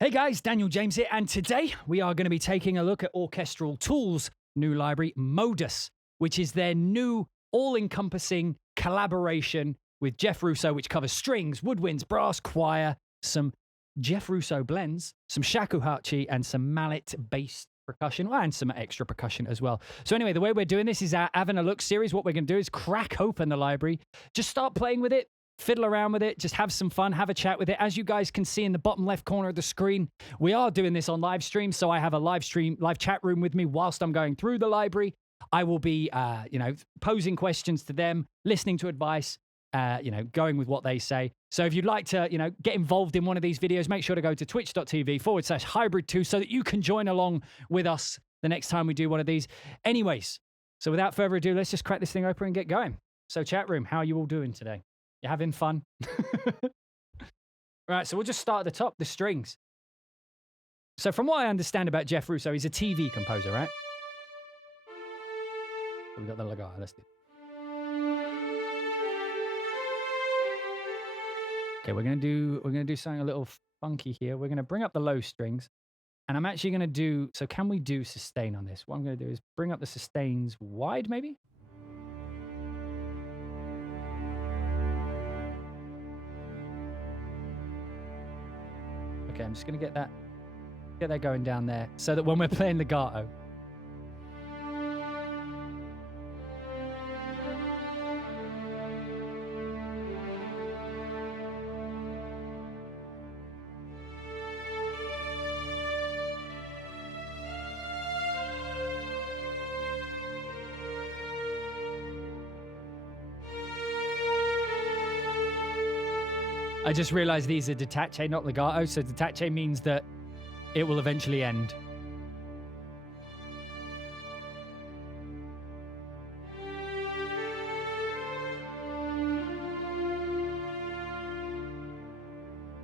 Hey guys, Daniel James here, and today we are going to be taking a look at Orchestral Tools' new library, MODUS, which is their new all-encompassing collaboration with Jeff Russo, which covers strings, woodwinds, brass, choir, some Jeff Russo blends, some shakuhachi, and some mallet-based percussion, and some extra percussion as well. So anyway, the way we're doing this is our Avin a Look series. What we're going to do is crack open the library, just start playing with it, fiddle around with it, just have some fun, have a chat with it. As you guys can see in the bottom left corner of the screen, we are doing this on live stream, so I have a live chat room with me whilst I'm going through the library. I will be, posing questions to them, listening to advice, going with what they say. So if you'd like to, get involved in one of these videos, make sure to go to twitch.tv/hybrid2 so that you can join along with us the next time we do one of these. Anyways, so without further ado, let's just crack this thing open and get going. So chat room, how are you all doing today? You having fun? Right, so we'll just start at the top, the strings. So from what I understand about Jeff Russo, he's a TV composer, right? So we got the legato, let's do it. Okay, we're gonna do something a little funky here. We're gonna bring up the low strings, and I'm actually gonna do, so can we do sustain on this? What I'm gonna do is bring up the sustains wide, maybe? Okay, I'm just gonna get that going down there so that when we're playing legato. I just realized these are detache, not legato. So detache means that it will eventually end.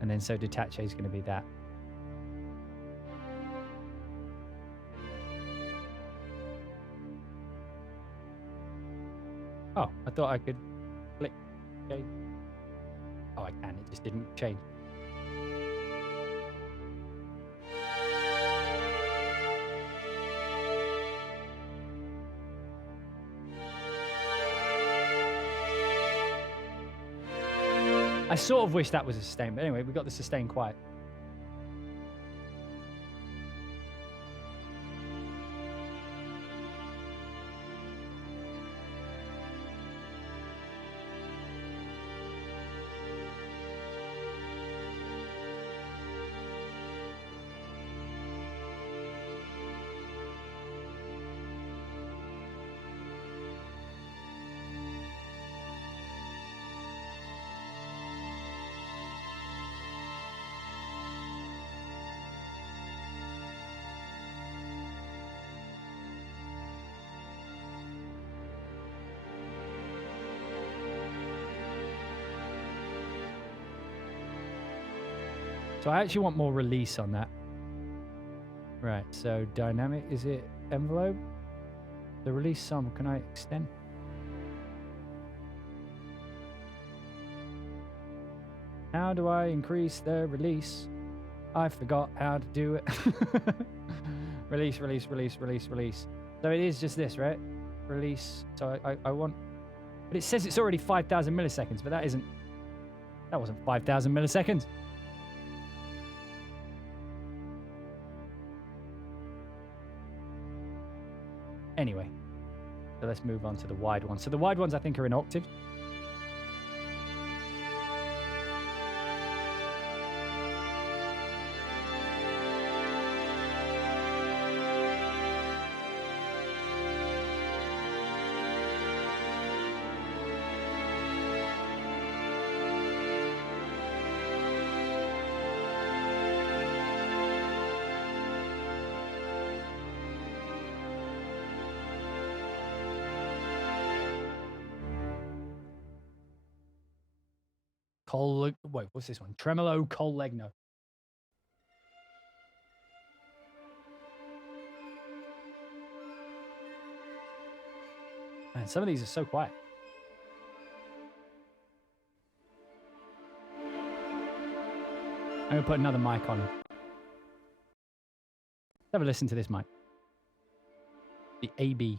And then so detache is going to be that. Oh, I thought I could click. Okay. Oh, I can. It just didn't change. I sort of wish that was a sustain, but anyway, we got the sustain quiet. So I actually want more release on that. Right, so dynamic, is it envelope? The release sum, can I extend? How do I increase the release? I forgot how to do it. Release, release, release, release, release. So it is just this, right? Release, so I want, but it says it's already 5,000 milliseconds, but that wasn't 5,000 milliseconds. Anyway, so let's move on to the wide ones. So the wide ones I think are in octaves. Wait, what's this one? Tremolo Collegno. Man, some of these are so quiet. I'm gonna put another mic on. have a listen to this mic. The AB.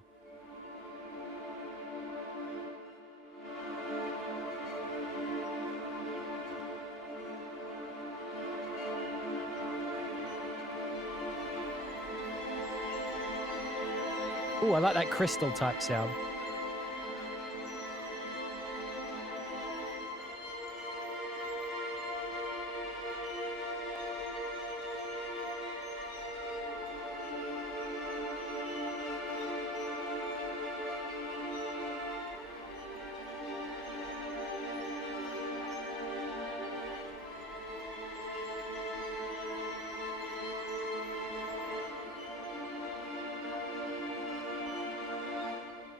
Oh, I like that crystal type sound.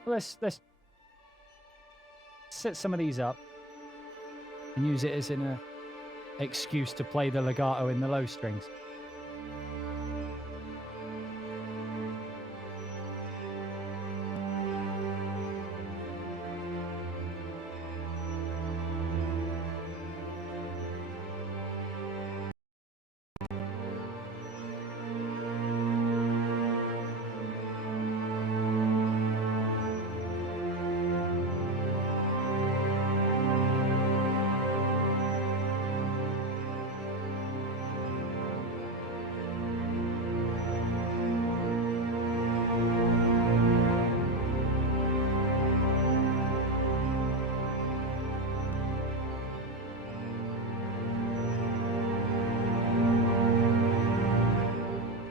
Let's set some of these up and use it as an excuse to play the legato in the low strings.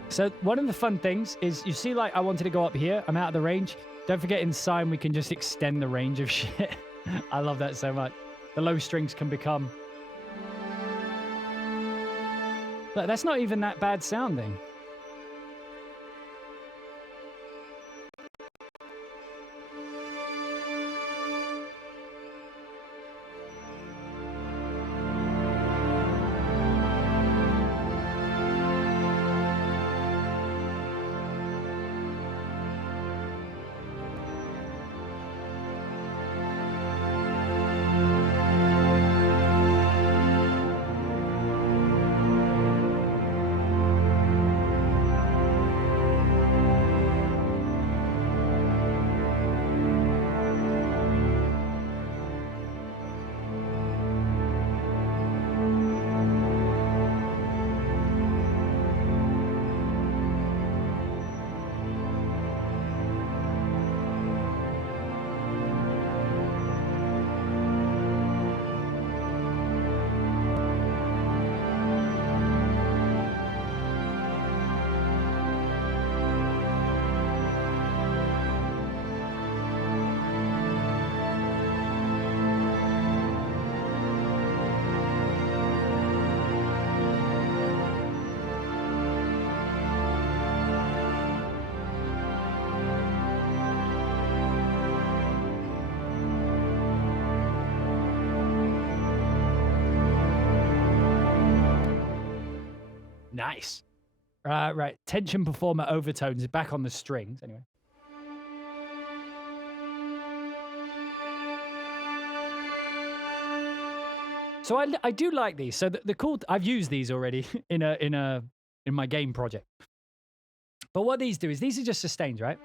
So one of the fun things is, you see, like, I wanted to go up here. I'm out of the range. Don't forget in Sine, we can just extend the range of shit. I love that so much. The low strings can become... But that's not even that bad sounding. Nice. Right. Tension performer overtones is back on the strings. Anyway. So I do like these. So the cool, I've used these already in my game project. But what these do is, these are just sustains, right?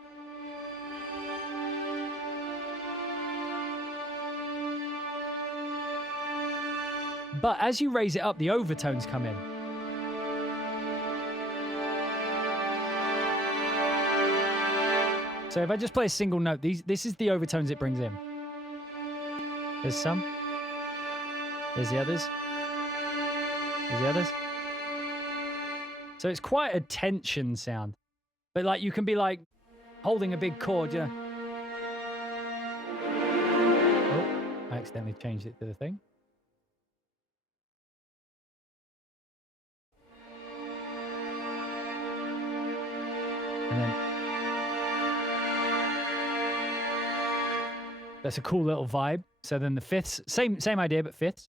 But as you raise it up, the overtones come in. So if I just play a single note, this is the overtones it brings in. There's some. There's the others. There's the others. So it's quite a tension sound. But like, you can be like holding a big chord, you know. Oh, I accidentally changed it to the thing. And then that's a cool little vibe. So then the fifths, same idea, but fifths.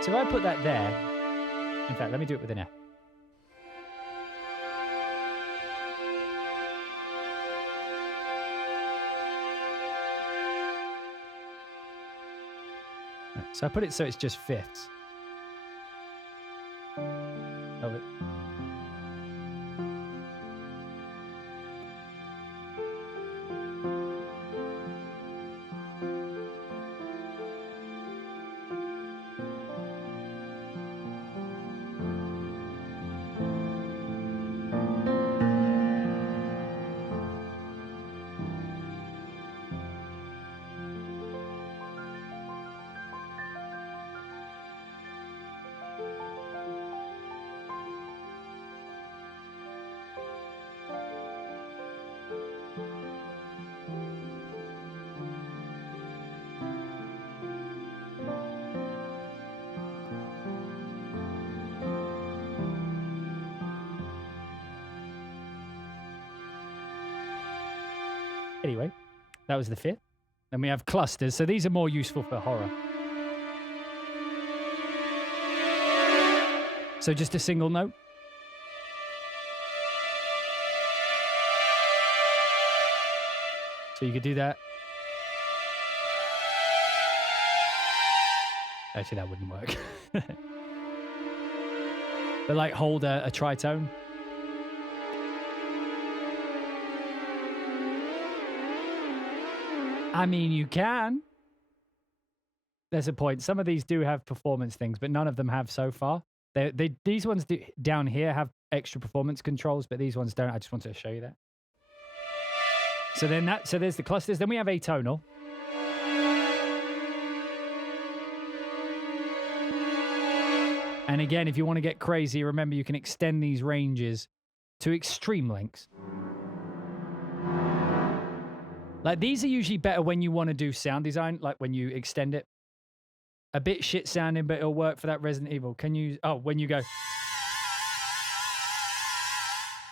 So if I put that there, in fact, let me do it with an F. So I put it so it's just fifths. Anyway, that was the fifth. Then we have clusters. So these are more useful for horror. So just a single note. So you could do that. Actually, that wouldn't work. But like hold a tritone. I mean, you can. There's a point. Some of these do have performance things, but none of them have so far. These ones down here have extra performance controls, but these ones don't. I just wanted to show you that. So there's the clusters. Then we have atonal. And again, if you want to get crazy, remember you can extend these ranges to extreme lengths. Like these are usually better when you want to do sound design, like when you extend it. A bit shit sounding, but it'll work for that Resident Evil. Can you, when you go.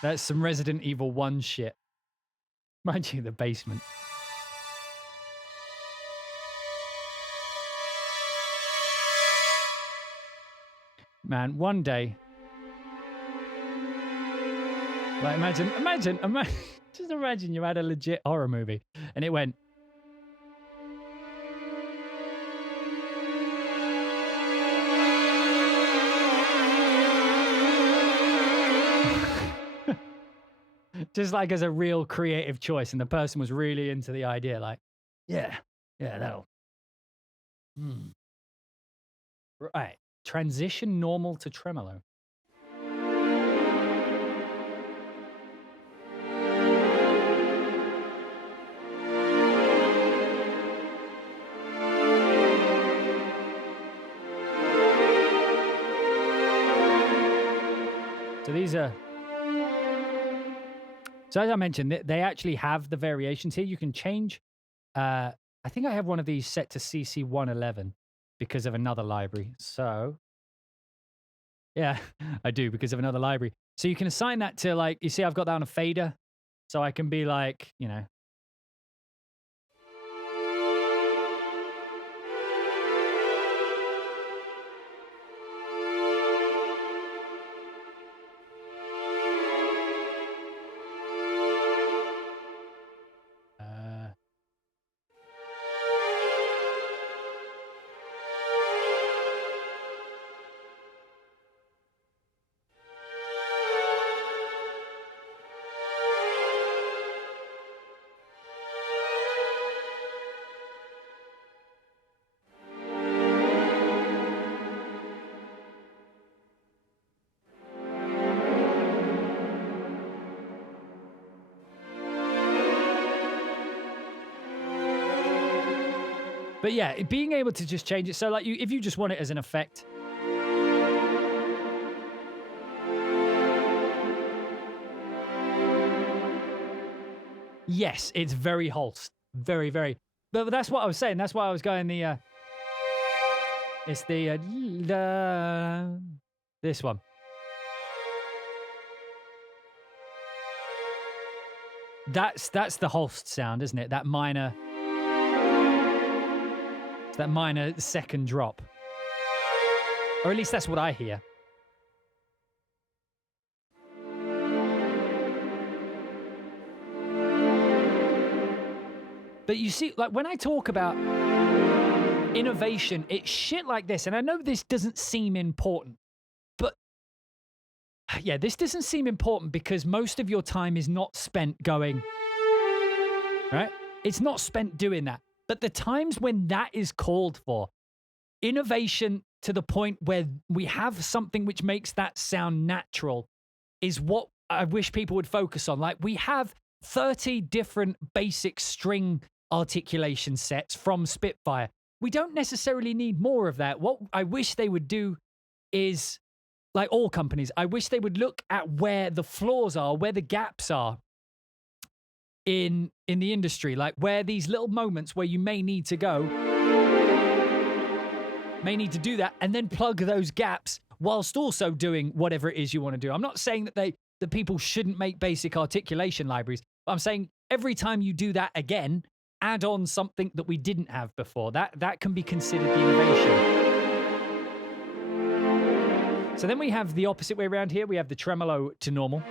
That's some Resident Evil 1 shit. Mind you, the basement. Man, one day. Like imagine, just imagine you had a legit horror movie and it went. Just like as a real creative choice, and the person was really into the idea, like, yeah, that'll. Right, transition normal to tremolo. So these are. So as I mentioned, they actually have the variations here. You can change. I think I have one of these set to CC 111 because of another library. So yeah, I do because of another library. So you can assign that to like, you see, I've got that on a fader. So I can be like, you know. But yeah, being able to just change it. So like if you just want it as an effect. Yes, it's very Holst. Very, very. But that's what I was saying. That's why I was going the... it's the... this one. That's the Holst sound, isn't it? That minor... that minor second drop. Or at least that's what I hear. But you see, like when I talk about innovation, it's shit like this. And I know this doesn't seem important, but yeah, this doesn't seem important because most of your time is not spent going, right? It's not spent doing that. But the times when that is called for, innovation to the point where we have something which makes that sound natural is what I wish people would focus on. Like we have 30 different basic string articulation sets from Spitfire. We don't necessarily need more of that. What I wish they would do is, like all companies, I wish they would look at where the flaws are, where the gaps are in the industry, like where these little moments where you may need to do that and then plug those gaps whilst also doing whatever it is you want to do. I'm not saying that people shouldn't make basic articulation libraries, but I'm saying every time you do that again, add on something that we didn't have before. That can be considered the innovation. So then we have the opposite way around here. We have the tremolo to normal.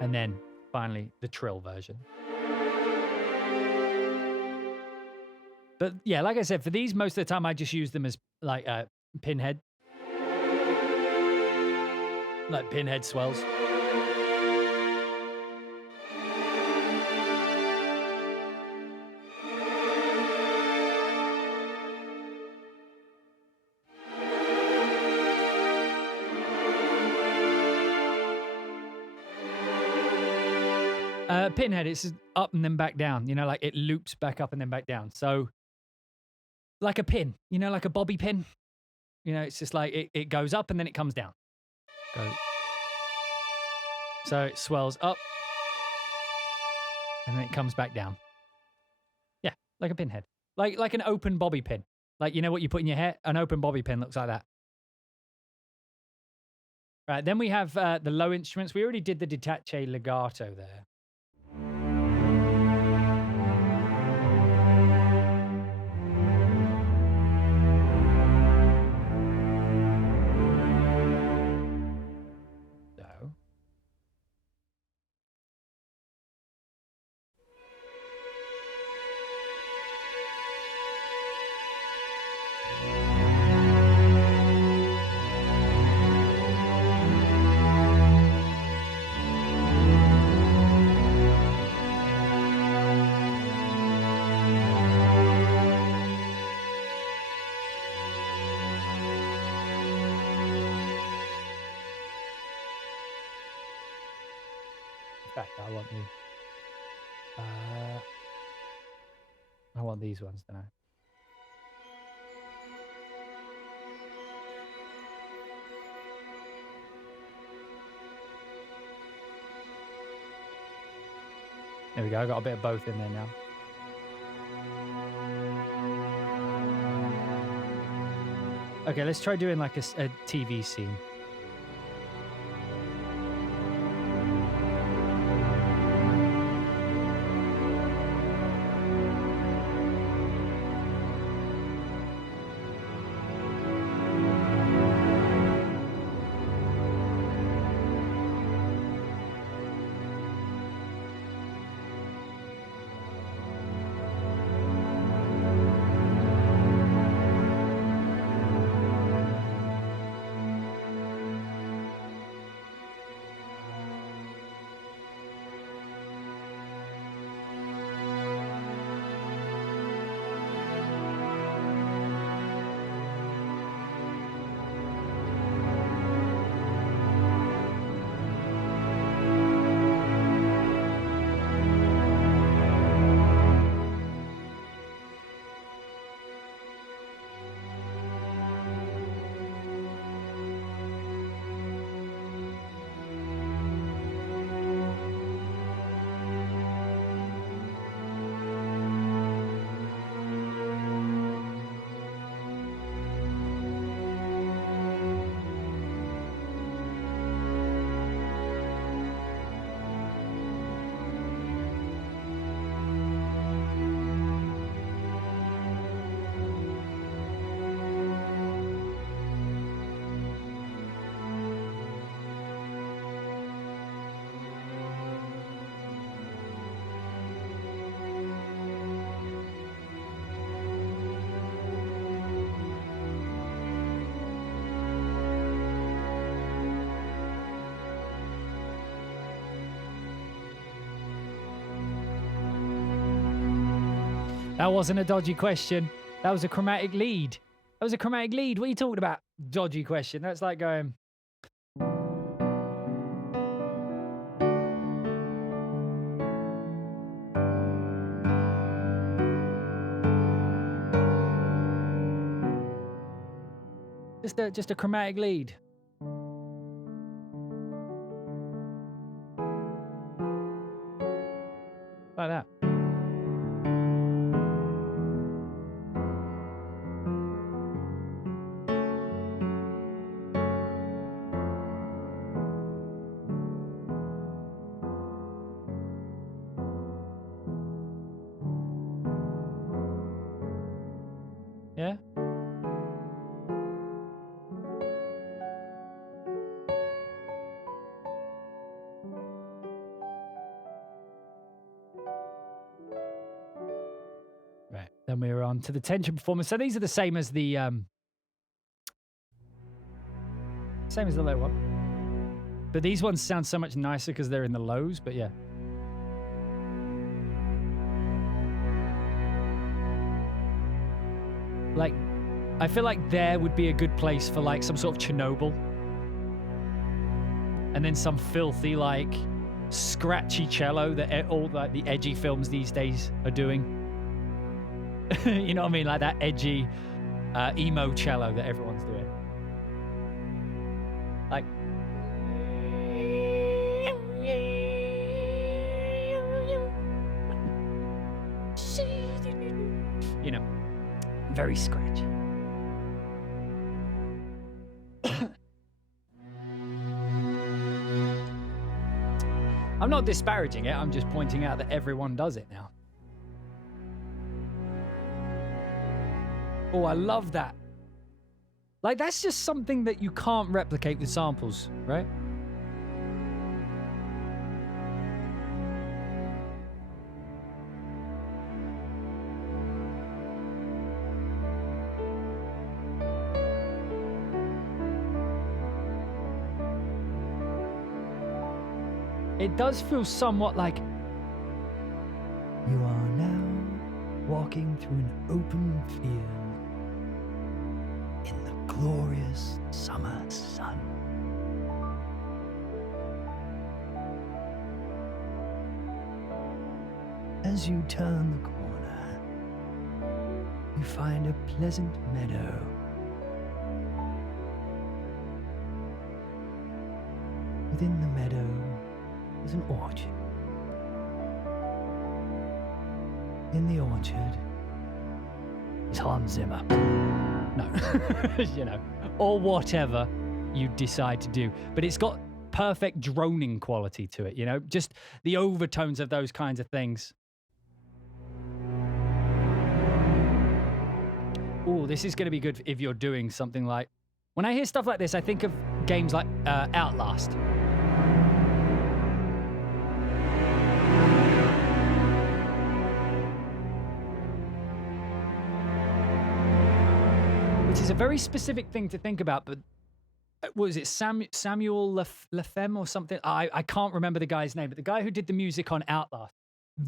And then finally the trill version. But yeah, like I said, for these, most of the time I just use them as like pinhead. Like pinhead swells. Pinhead, it's up and then back down, you know, like it loops back up and then back down. So like a pin, you know, like a bobby pin, you know, it's just like it goes up and then it comes down. Go. So it swells up and then it comes back down. Yeah, like a pinhead, like an open bobby pin. Like, you know what you put in your hair? An open bobby pin looks like that. Right, then we have the low instruments. We already did the detache legato there. I want these ones, don't I? There we go. I got a bit of both in there now. Okay, let's try doing like a TV scene. That wasn't a dodgy question. That was a chromatic lead. That was a chromatic lead. What are you talking about? Dodgy question. That's like going... Just a chromatic lead. Like that. Yeah. Right. Then we're on to the tension performance. So these are the same as the low one. But these ones sound so much nicer because they're in the lows, but yeah. Like, I feel like there would be a good place for like some sort of Chernobyl. And then some filthy, like, scratchy cello that all like the edgy films these days are doing. You know what I mean? Like that edgy emo cello that everyone's doing. Like, you know, very scratchy. I'm not disparaging it, I'm just pointing out that everyone does it now. Oh, I love that. Like, that's just something that you can't replicate with samples, right? It does feel somewhat like you are now walking through an open field in the glorious summer sun. As you turn the corner, you find a pleasant meadow. Within the meadow is an orchard. In the orchard is Hans Zimmer. No, you know, or whatever you decide to do. But it's got perfect droning quality to it, you know, just the overtones of those kinds of things. Oh, this is going to be good if you're doing something like... When I hear stuff like this, I think of games like Outlast. Which is a very specific thing to think about, but what was it, Samuel Lefem or something? I can't remember the guy's name, but the guy who did the music on Outlast,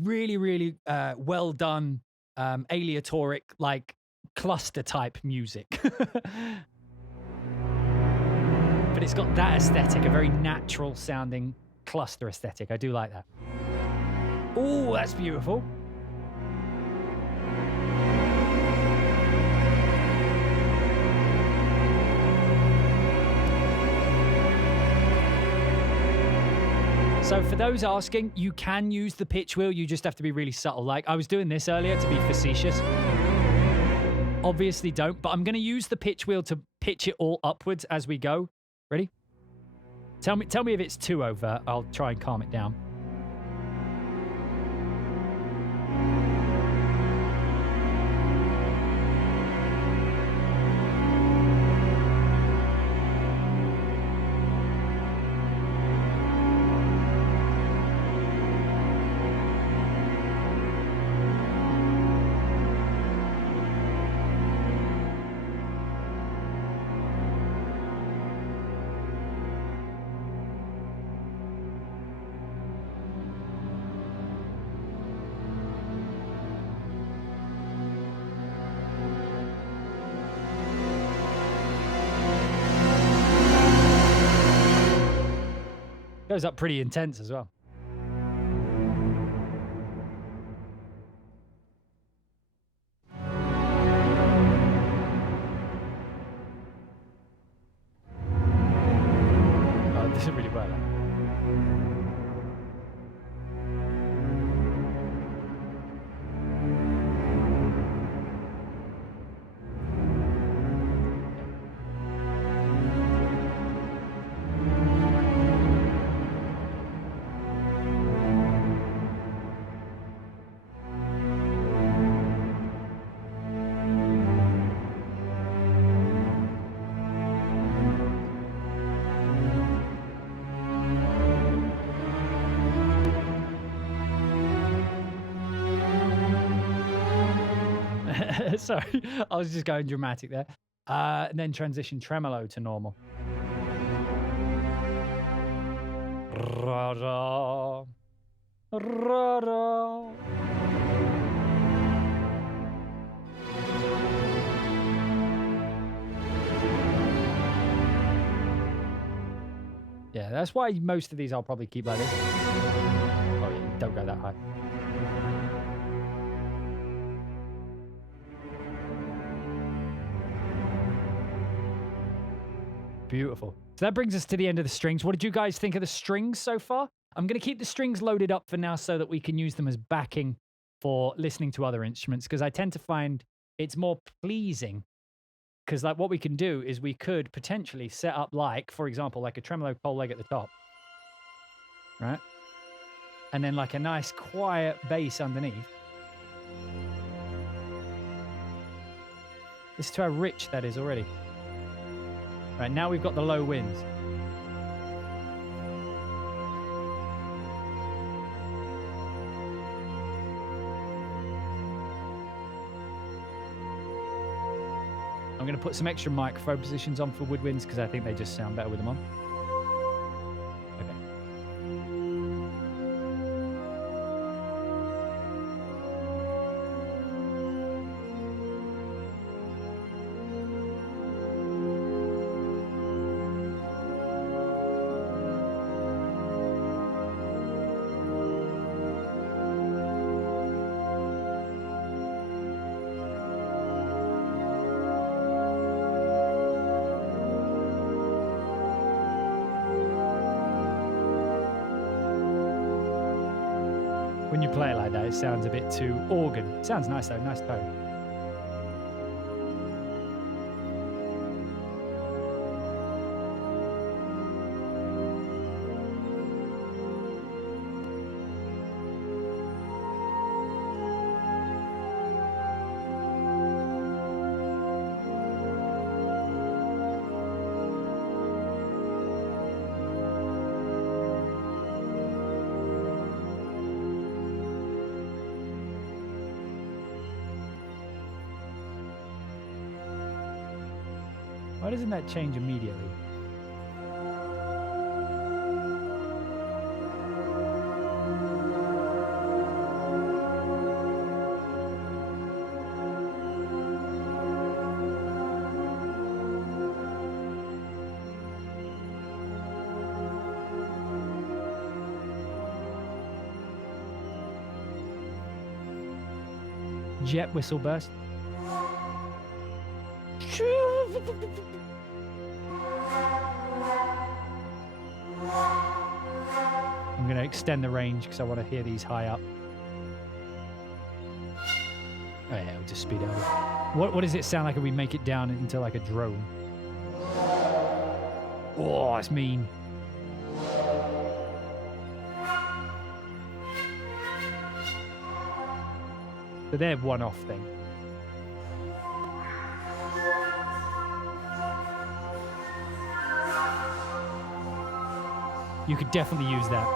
really, really well done, aleatoric, like cluster type music. But it's got that aesthetic, a very natural sounding cluster aesthetic. I do like that. Oh, that's beautiful. So for those asking, you can use the pitch wheel, you just have to be really subtle. Like I was doing this earlier to be facetious. Obviously don't, but I'm going to use the pitch wheel to pitch it all upwards as we go. Ready? Tell me if it's too over. I'll try and calm it down. Goes up pretty intense as well. Oh, this is really well. Sorry, I was just going dramatic there. And then transition tremolo to normal. Ra-ra, ra-ra. Yeah, that's why most of these I'll probably keep like this. Oh yeah, don't go that high. Beautiful. So that brings us to the end of the strings. What did you guys think of the strings so far? I'm going to keep the strings loaded up for now so that we can use them as backing for listening to other instruments, because I tend to find it's more pleasing. Because like what we can do is we could potentially set up like, for example, like a tremolo pole leg at the top, right? And then like a nice quiet bass underneath. This is to how rich that is already. Right, now we've got the low winds. I'm going to put some extra microphone positions on for woodwinds because I think they just sound better with them on. Okay. When you play it like that, it sounds a bit too organ. It sounds nice though, nice tone. Why doesn't that change immediately? Jet whistle burst. I'm going to extend the range because I want to hear these high up. Oh yeah, we'll just speed it up. What does it sound like if we make it down into like a drone? Oh, that's mean. So they're one-off thing. You could definitely use that.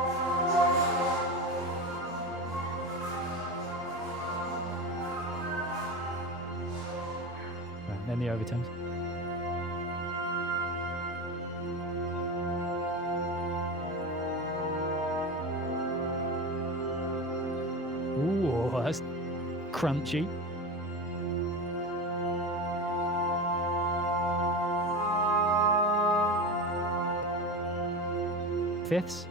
Right, then the overtones. Ooh, that's crunchy. Fifths.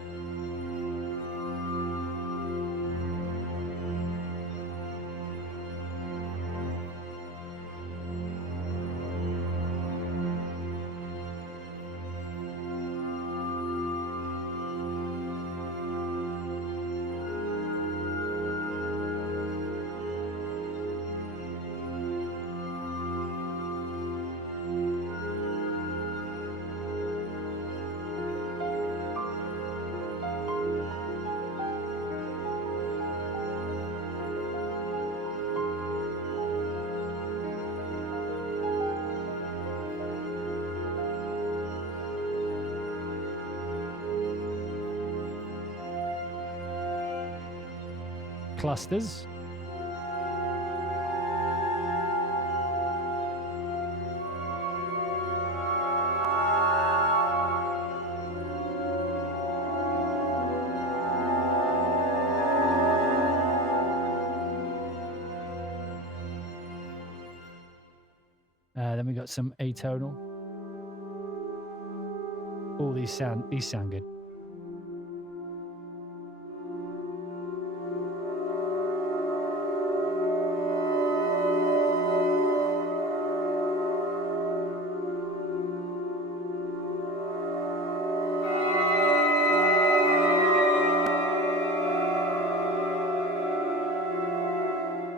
Clusters. got some atonal. Oh, these sound good.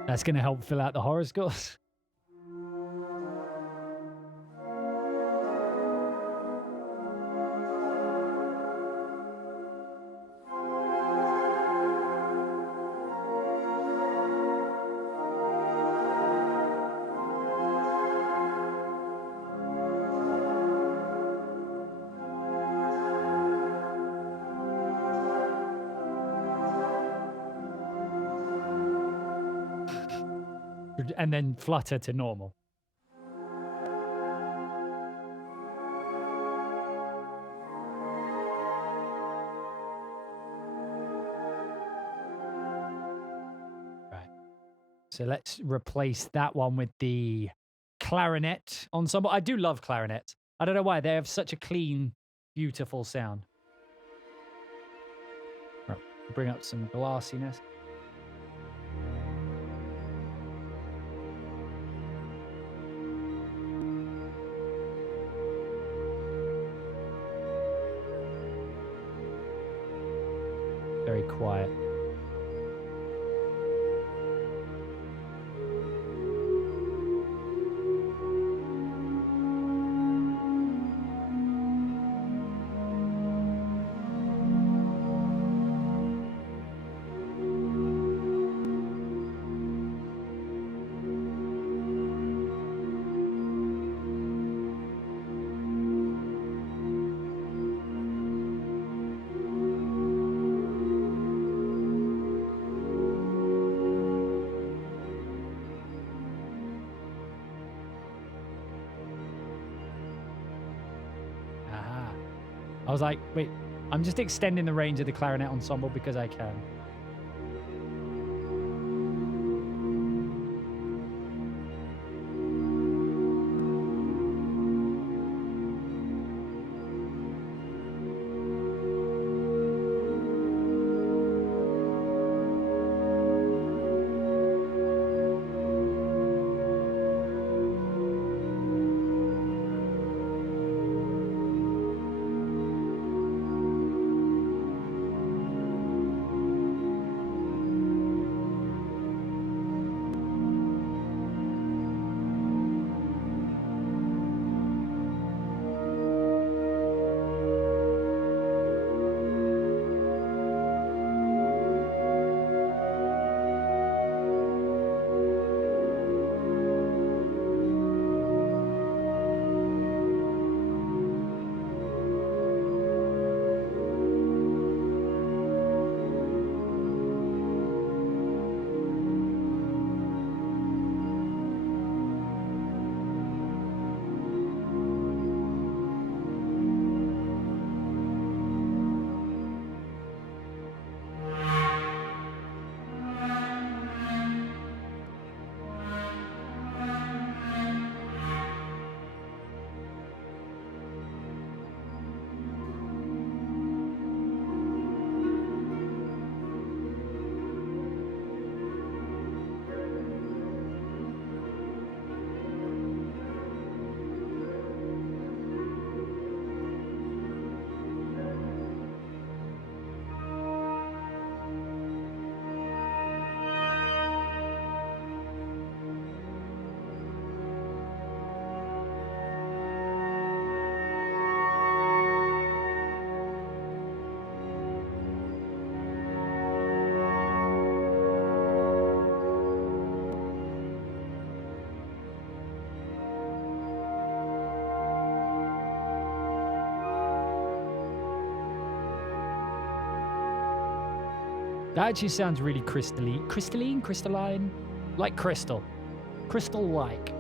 That's going to help fill out the horror scores. And then flutter to normal. Right. So let's replace that one with the clarinet ensemble. I do love clarinets. I don't know why. They have such a clean, beautiful sound. Right. Bring up some glassiness. Very quiet. I was like, wait, I'm just extending the range of the clarinet ensemble because I can. That actually sounds really crystalline, like crystal, crystal-like.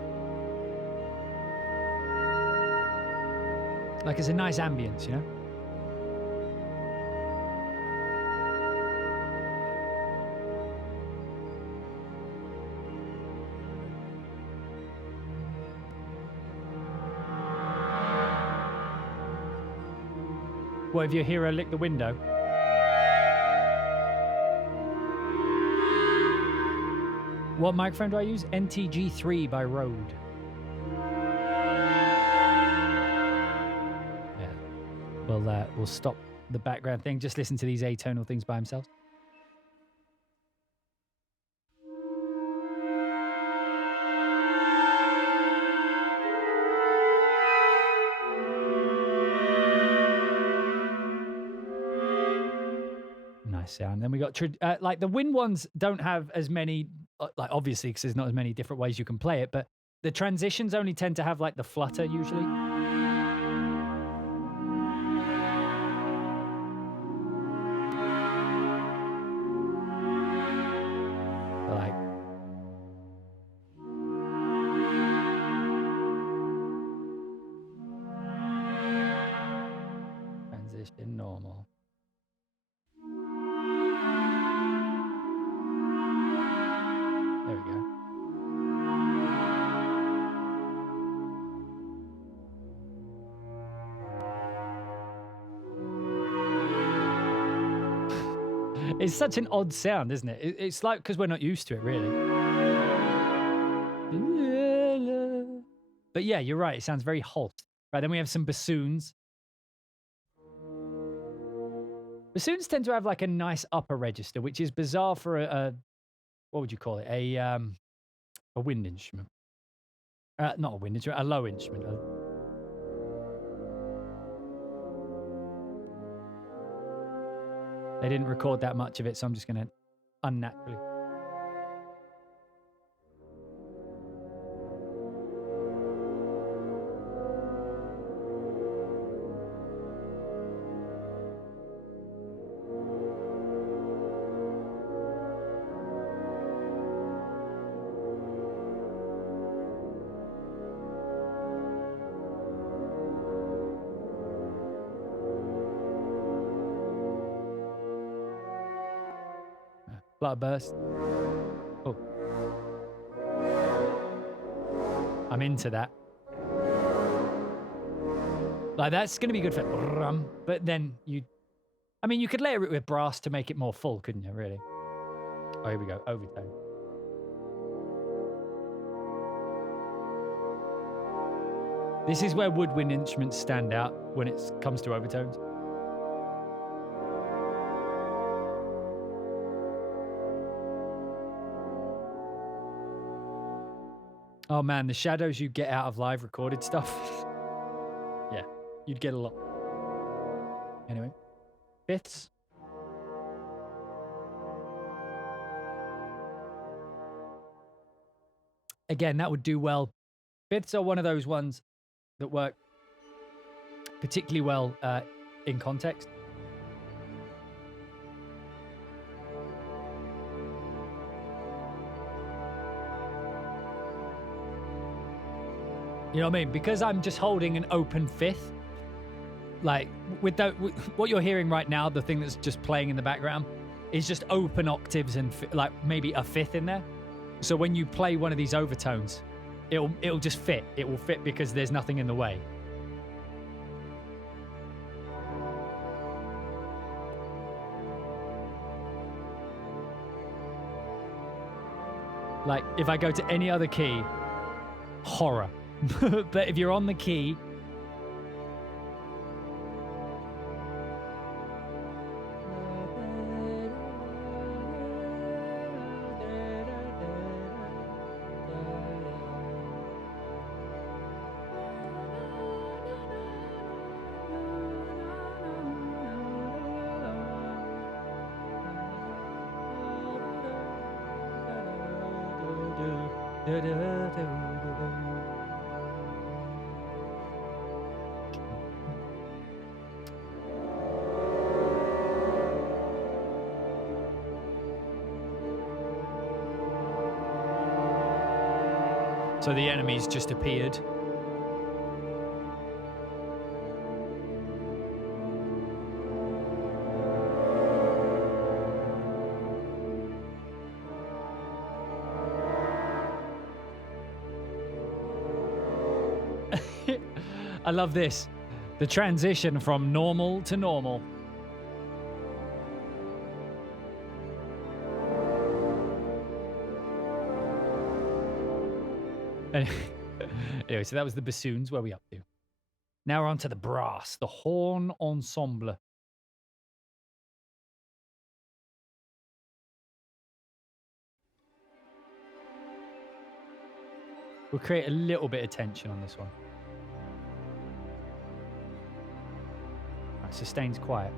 Like it's a nice ambience, you know? What if your hero licked the window? What microphone do I use? NTG3 by Rode. Yeah. We'll stop the background thing. Just listen to these atonal things by themselves. Nice sound. Then we got like the wind ones don't have as many, like obviously because there's not as many different ways you can play it, but the transitions only tend to have like the flutter usually. Like transition normal. There we go. It's such an odd sound, isn't it? It's like because we're not used to it, really. But yeah, you're right. It sounds very halt. Right, then we have some bassoons. Bassoons tend to have like a nice upper register, which is bizarre for a what would you call it? A wind instrument. Not a wind instrument, a low instrument. They didn't record that much of it, so I'm just going to unnaturally. Bloodburst. Oh. I'm into that. Like, that's going to be good for but then you could layer it with brass to make it more full, couldn't you, really? Oh, here we go. Overtone. This is where woodwind instruments stand out when it comes to overtones. Oh man, the shadows you get out of live recorded stuff. Yeah, you'd get a lot. Anyway, fifths. Again, that would do well. Fifths are one of those ones that work particularly well in context. You know what I mean? Because I'm just holding an open fifth, like with what you're hearing right now, the thing that's just playing in the background is just open octaves and like maybe a fifth in there. So when you play one of these overtones, it'll just fit. It will fit because there's nothing in the way. Like if I go to any other key, horror. But if you're on the key, so the enemy's just appeared. I love this. The transition from normal to normal. Anyway, so that was the bassoons. Where are we up to? Now we're on to the brass, the horn ensemble. We'll create a little bit of tension on this one. Right, sustain's quiet.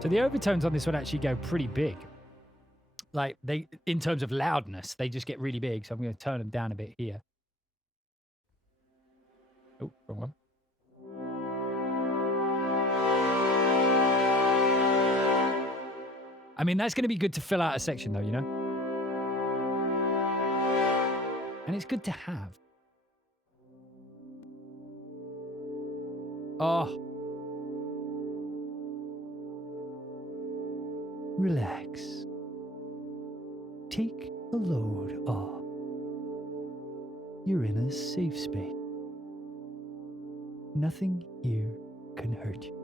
So the overtones on this one actually go pretty big. Like they, in terms of loudness, they just get really big. So I'm going to turn them down a bit here. Oh, wrong one. I mean, that's going to be good to fill out a section though, you know? And it's good to have. Oh. Relax. Take a load off. You're in a safe space. Nothing here can hurt you.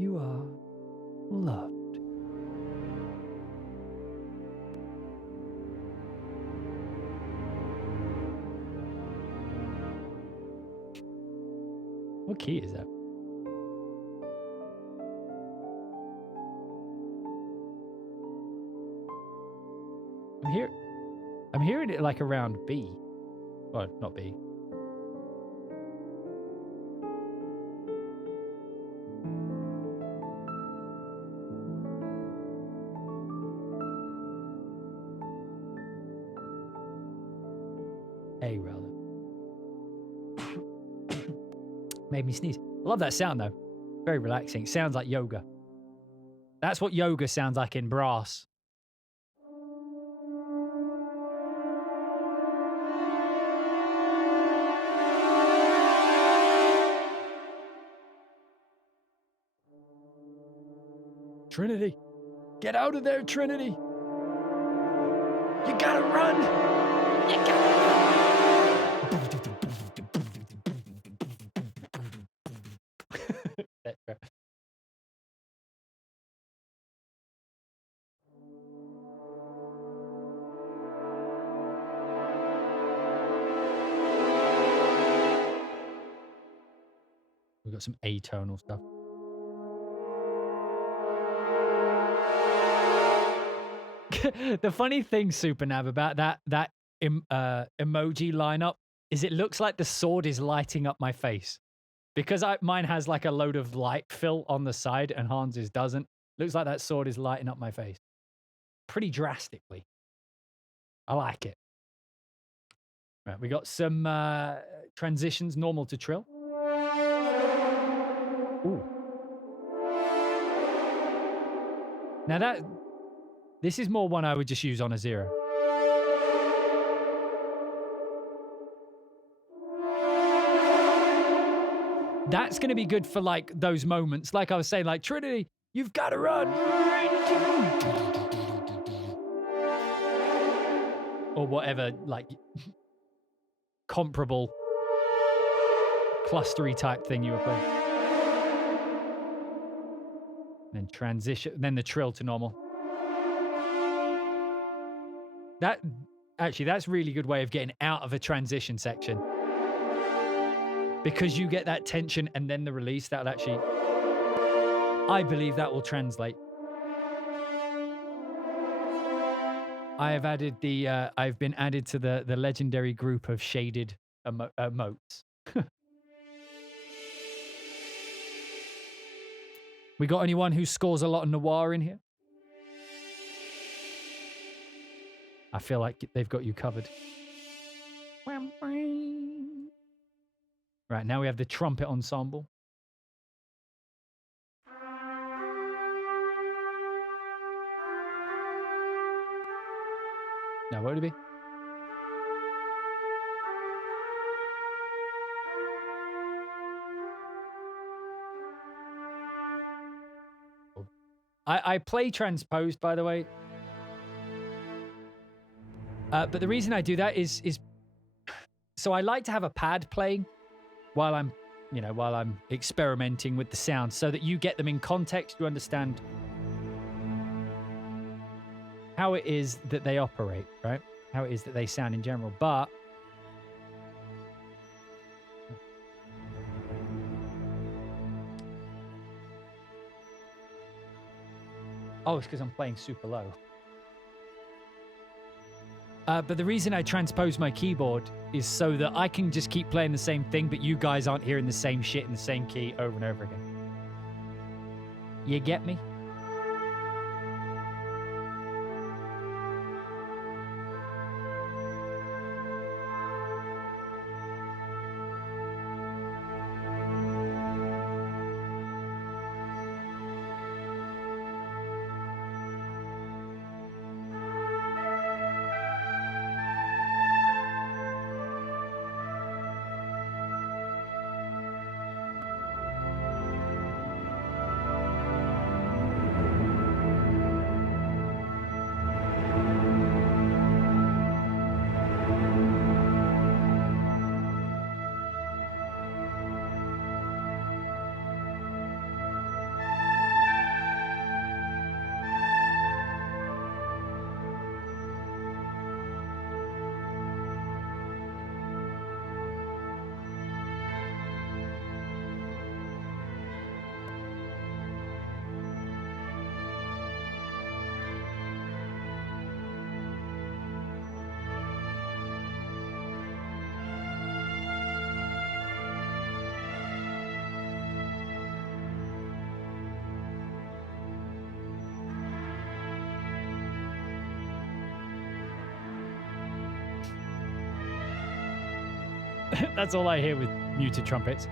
You are loved. What key is that? I'm hearing it like around B. Well, not B. Made me sneeze. I love that sound though. Very relaxing. Sounds like yoga. That's what yoga sounds like in brass. Trinity. Get out of there, Trinity. You gotta run. You gotta run. We've got some atonal stuff. The funny thing, Supernav, about that emoji lineup is it looks like the sword is lighting up my face. Because mine has like a load of light fill on the side and Hans's doesn't. Looks like that sword is lighting up my face. Pretty drastically. I like it. Right, we got some transitions, normal to trill. Ooh. Now this is more one I would just use on a 0. That's going to be good for like those moments. Like I was saying, like, Trinity, you've got to run. Or whatever, like, comparable clustery type thing you were playing. Then transition, then the trill to normal. That's really good way of getting out of a transition section. Because you get that tension and then the release, that'll actually, I believe that will translate. I've been added to the legendary group of shaded emotes. We got anyone who scores a lot of noir in here? I feel like they've got you covered. Right, now we have the Trumpet Ensemble. Now, what would it be? I play transposed, by the way. But the reason I do that is so I like to have a pad playing while I'm experimenting with the sounds so that you get them in context, you understand how it is that they operate, right? How it is that they sound in general. But oh, it's because I'm playing super low. But the reason I transpose my keyboard is so that I can just keep playing the same thing, but you guys aren't hearing the same shit in the same key over and over again. You get me? That's all I hear with muted trumpets.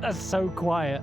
That's so quiet.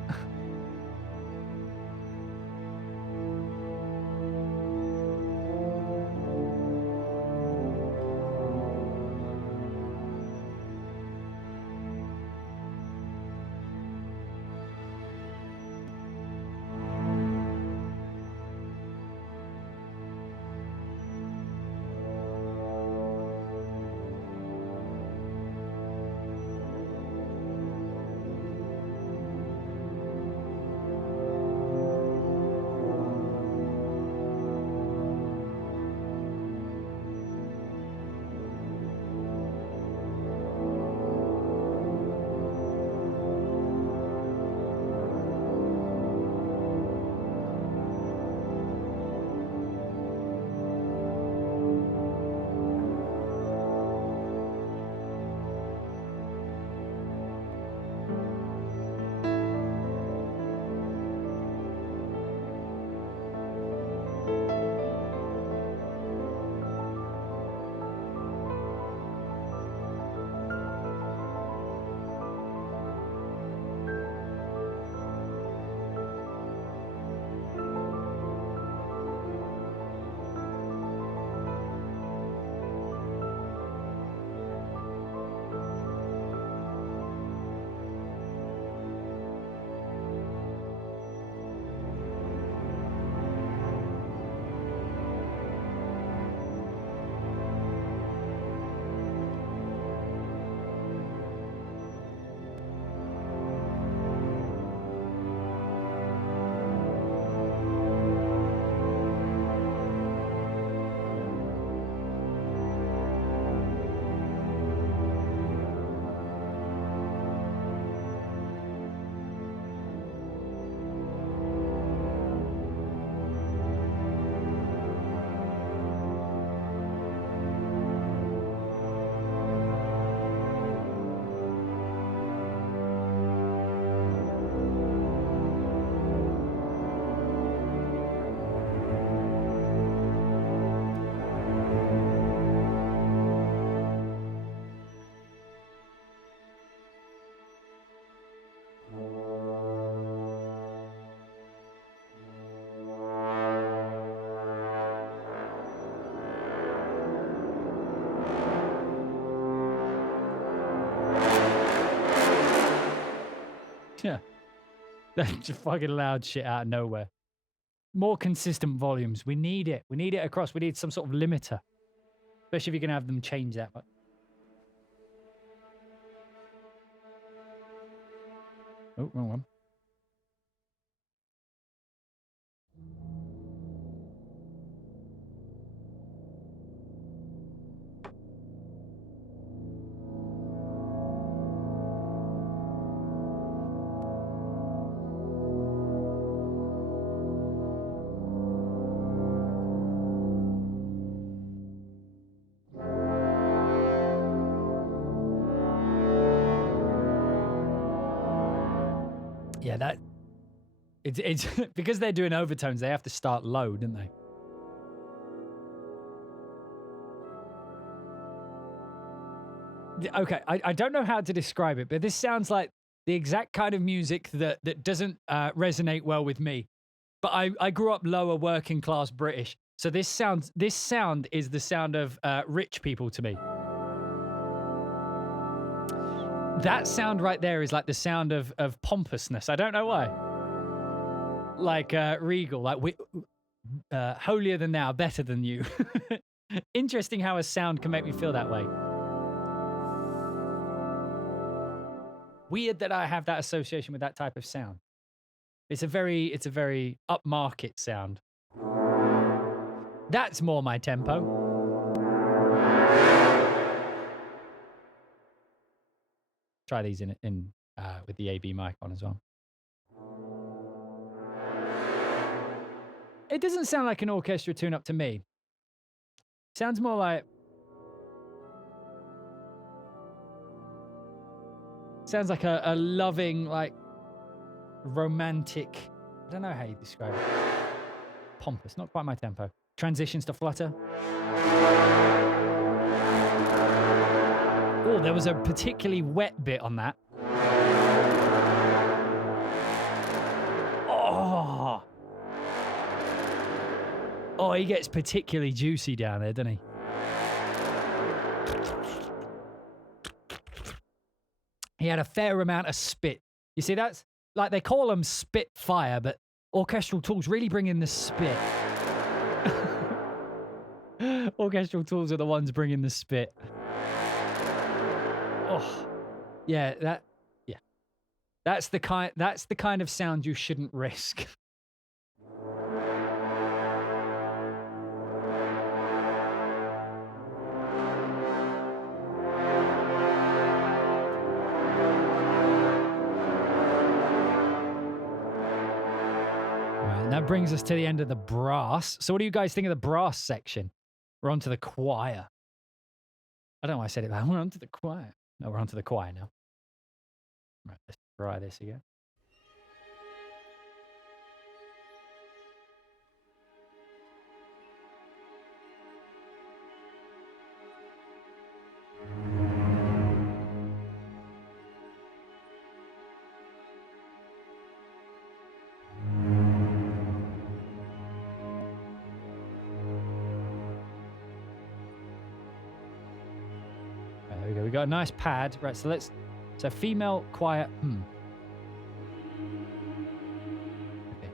Yeah. That's just fucking loud shit out of nowhere. More consistent volumes. We need it. We need it across. We need some sort of limiter. Especially if you're going to have them change that much. Oh, wrong one. Yeah, that it's because they're doing overtones, they have to start low, don't they? Okay, I don't know how to describe it, but this sounds like the exact kind of music that doesn't resonate well with me. But I grew up lower working class British, so this sound is the sound of rich people to me. That sound right there is like the sound of pompousness. I don't know why. Like regal, like holier than thou, better than you. Interesting how a sound can make me feel that way. Weird that I have that association with that type of sound. It's a very upmarket sound. That's more my tempo. Try these in with the AB mic on as well. It doesn't sound like an orchestra tune-up to me. Sounds more like... Sounds like a loving, like, romantic... I don't know how you describe it. Pompous, not quite my tempo. Transitions to flutter. Oh, there was a particularly wet bit on that. Oh. Oh, he gets particularly juicy down there, doesn't he? He had a fair amount of spit. You see, that's like they call them spit fire, but Orchestral Tools really bring in the spit. Orchestral Tools are the ones bringing the spit. Oh, yeah, that's the kind of sound you shouldn't risk. That brings us to the end of the brass. So what do you guys think of the brass section? We're on to the choir. I don't know why I said it that. We're on to the choir. No, we're on to the choir now. Right, let's try this again. There we go. We got a nice pad. Right, so female choir. Okay.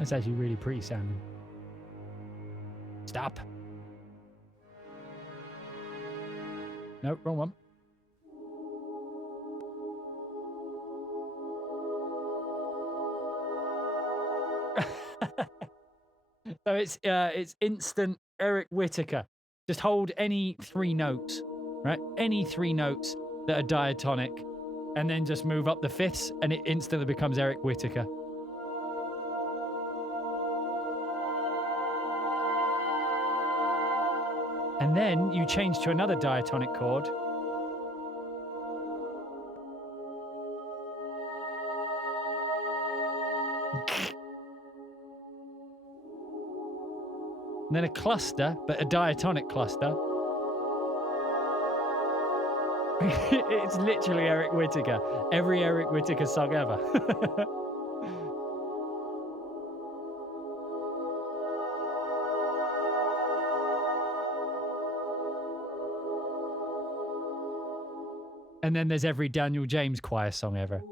That's actually really pretty sounding. Stop. No, wrong one. So it's instant Eric Whittaker. Just hold any 3 notes, right? Any 3 notes that are diatonic, and then just move up the fifths, and it instantly becomes Eric Whittaker. And then you change to another diatonic chord. And then a cluster, but a diatonic cluster. It's literally Eric Whittaker. Every Eric Whittaker song ever. And then there's every Daniel James choir song ever.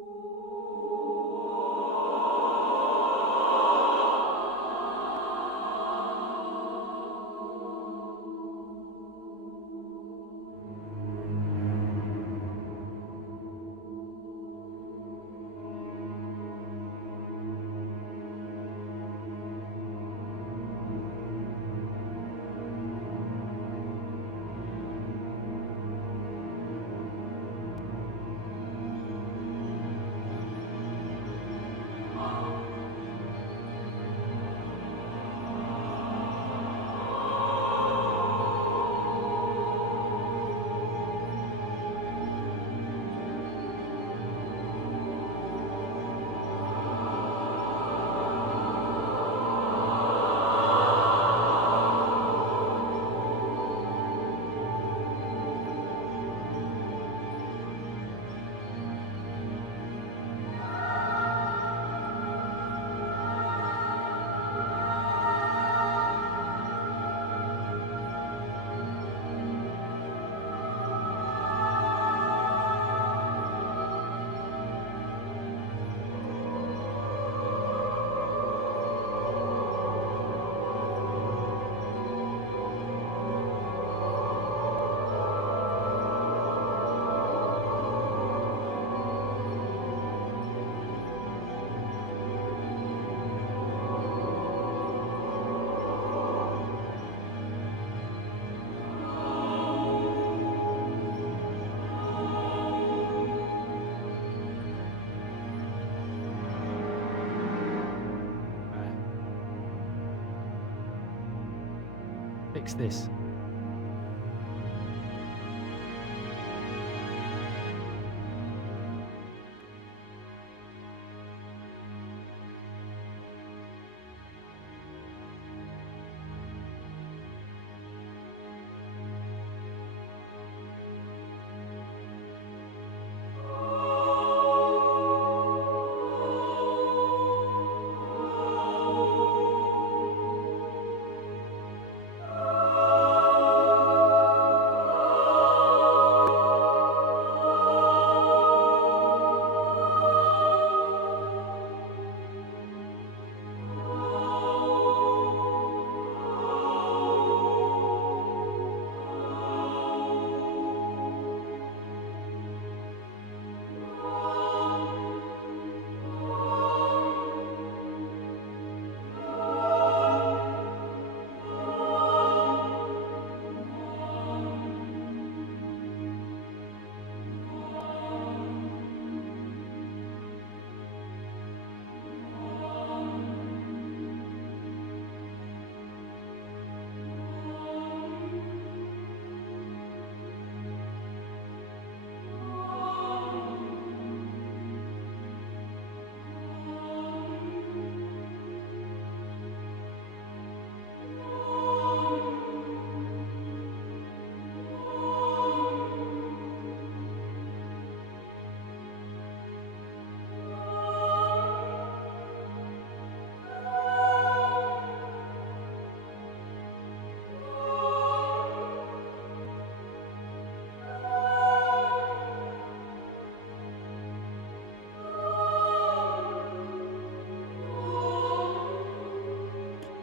Fix this.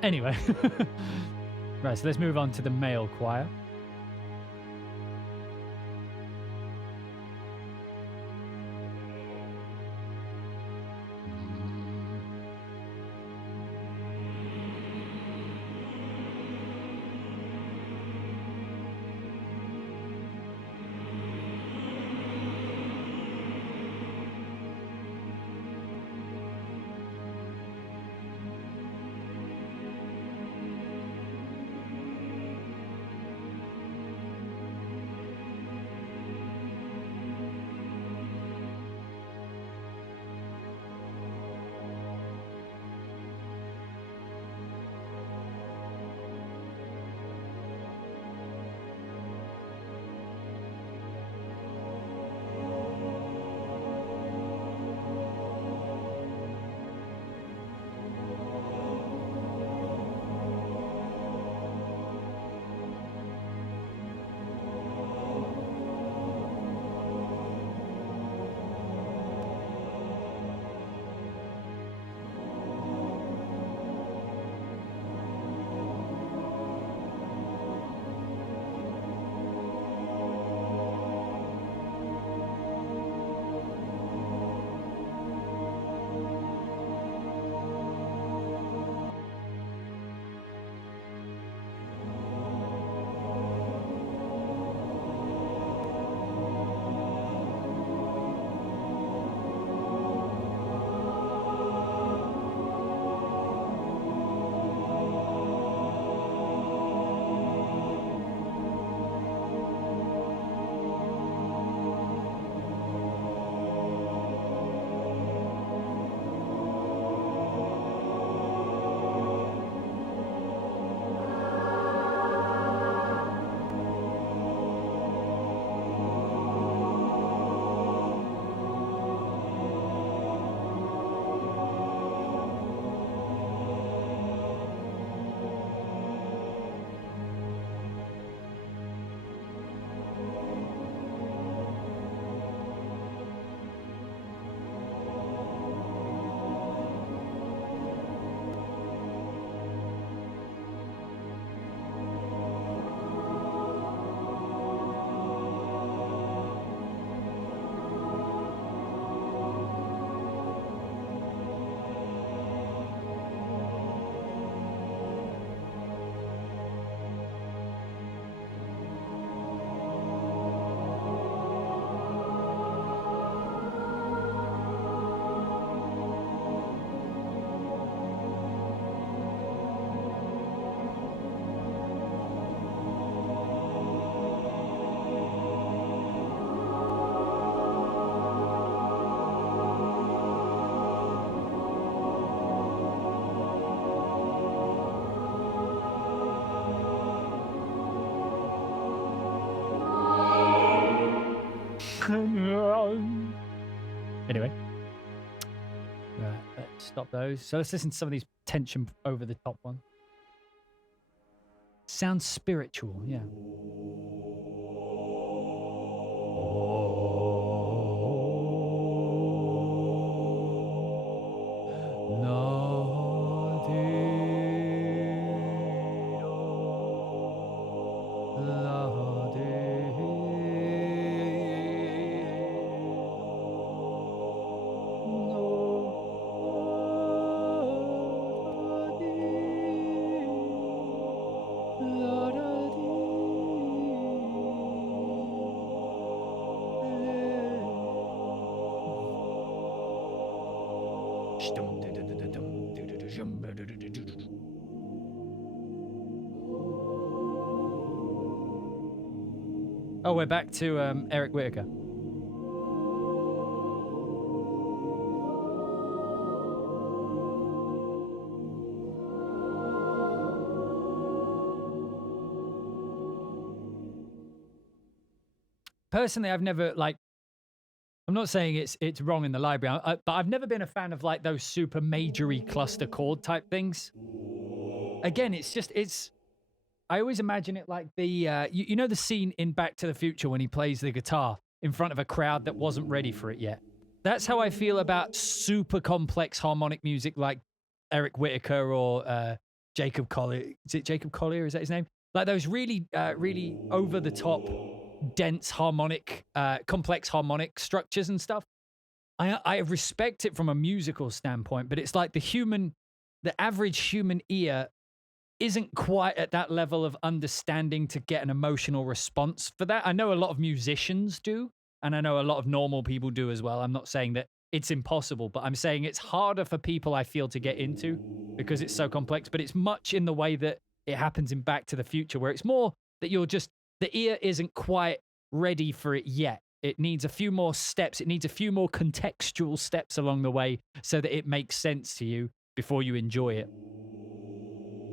Anyway. Right, so let's move on to the male choir. Anyway, right, let's stop those. So let's listen to some of these tension over the top ones. Sounds spiritual, yeah. Oh, we're back to Eric Whitacre. Personally, I've never I'm not saying it's wrong in the library, but I've never been a fan of like those super majory cluster chord type things. Again, I always imagine it like the you know the scene in Back to the Future when he plays the guitar in front of a crowd that wasn't ready for it yet. That's how I feel about super complex harmonic music like Eric Whitacre or Jacob Collier. Is it Jacob Collier? Is that his name? Like those really, really over the top, dense harmonic, complex harmonic structures and stuff. I respect it from a musical standpoint, but it's like the average human ear isn't quite at that level of understanding to get an emotional response for that. I know a lot of musicians do, and I know a lot of normal people do as well. I'm not saying that it's impossible, but I'm saying it's harder for people, I feel, to get into because it's so complex, but it's much in the way that it happens in Back to the Future, where it's more that the ear isn't quite ready for it yet. It needs a few more steps. It needs a few more contextual steps along the way so that it makes sense to you before you enjoy it.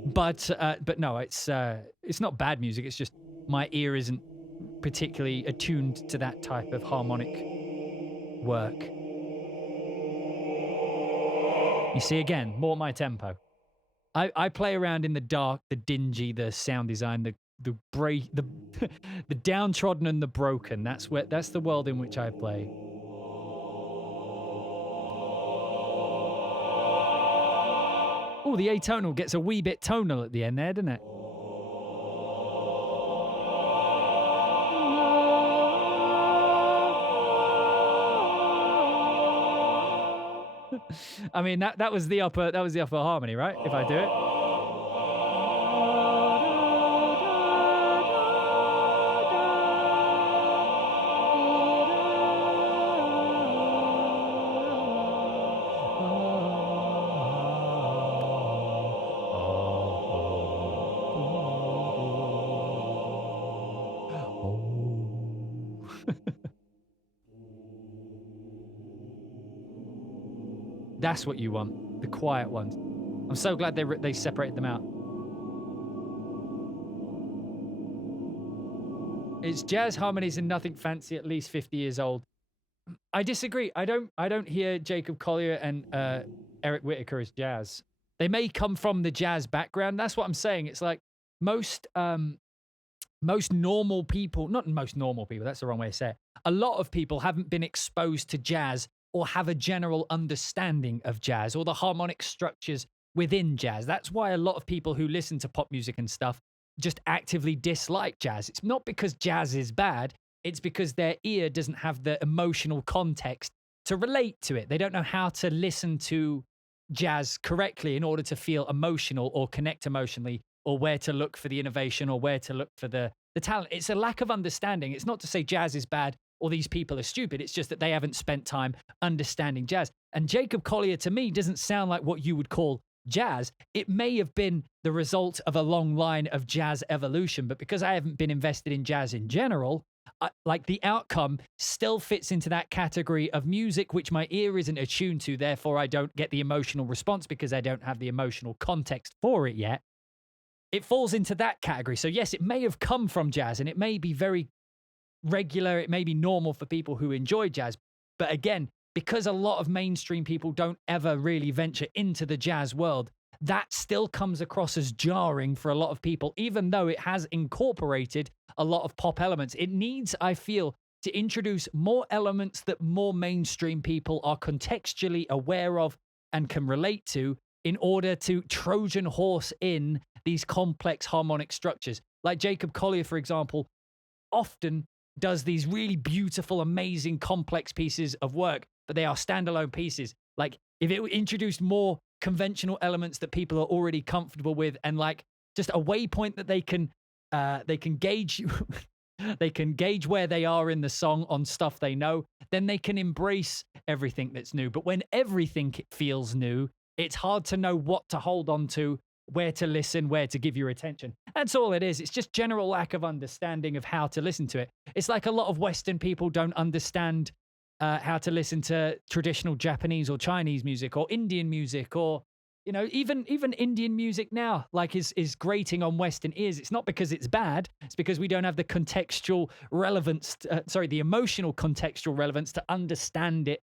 But no, it's not bad music. It's just my ear isn't particularly attuned to that type of harmonic work. You see, again, more my tempo. I play around in the dark, the dingy, the sound design, the the downtrodden and the broken. That's the world in which I play. Oh, the atonal gets a wee bit tonal at the end there, doesn't it? I mean, that was the upper harmony, right? If I do it. That's what you want, the quiet ones. I'm so glad they separated them out. It's jazz harmonies and nothing fancy, at least 50 years old. I disagree. I don't hear Jacob Collier and Eric Whitacre as jazz. They may come from the jazz background. That's what I'm saying. It's like most normal people, not most normal people, that's the wrong way to say it. A lot of people haven't been exposed to jazz or have a general understanding of jazz or the harmonic structures within jazz. That's why a lot of people who listen to pop music and stuff just actively dislike jazz. It's not because jazz is bad. It's because their ear doesn't have the emotional context to relate to it. They don't know how to listen to jazz correctly in order to feel emotional or connect emotionally, or where to look for the innovation or where to look for the talent. It's a lack of understanding. It's not to say jazz is bad or these people are stupid. It's just that they haven't spent time understanding jazz. And Jacob Collier, to me, doesn't sound like what you would call jazz. It may have been the result of a long line of jazz evolution, but because I haven't been invested in jazz in general, like the outcome still fits into that category of music which my ear isn't attuned to. Therefore, I don't get the emotional response because I don't have the emotional context for it yet. It falls into that category. So yes, it may have come from jazz and it may be very regular. It may be normal for people who enjoy jazz. But again, because a lot of mainstream people don't ever really venture into the jazz world, that still comes across as jarring for a lot of people, even though it has incorporated a lot of pop elements. It needs, I feel, to introduce more elements that more mainstream people are contextually aware of and can relate to in order to Trojan horse in these complex harmonic structures. Like Jacob Collier, for example, often does these really beautiful, amazing, complex pieces of work, but they are standalone pieces. Like if it introduced more conventional elements that people are already comfortable with, and like just a waypoint that they can gauge they can gauge where they are in the song on stuff they know, then they can embrace everything that's new. But when everything feels new, it's hard to know what to hold on to, where to listen, where to give your attention. That's all it is. It's just general lack of understanding of how to listen to it. It's like a lot of Western people don't understand how to listen to traditional Japanese or Chinese music or Indian music, or even Indian music now, like is grating on Western ears. It's not because it's bad. It's because we don't have the contextual relevance, the emotional contextual relevance to understand it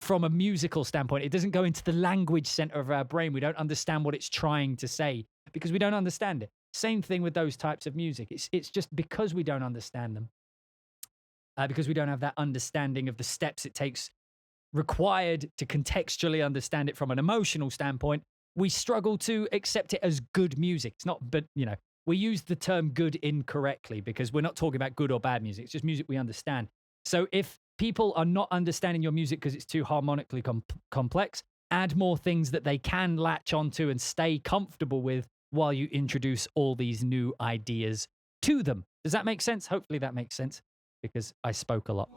from a musical standpoint. It doesn't go into the language center of our brain. We don't understand what it's trying to say because we don't understand it. Same thing with those types of music. It's just because we don't understand them, because we don't have that understanding of the steps it takes required to contextually understand it from an emotional standpoint. we struggle to accept it as good music. It's not, but you know, we use the term good incorrectly because we're not talking about good or bad music. It's just music we understand. So if people are not understanding your music because it's too harmonically complex, add more things that they can latch onto and stay comfortable with while you introduce all these new ideas to them. Does that make sense? Hopefully that makes sense because I spoke a lot.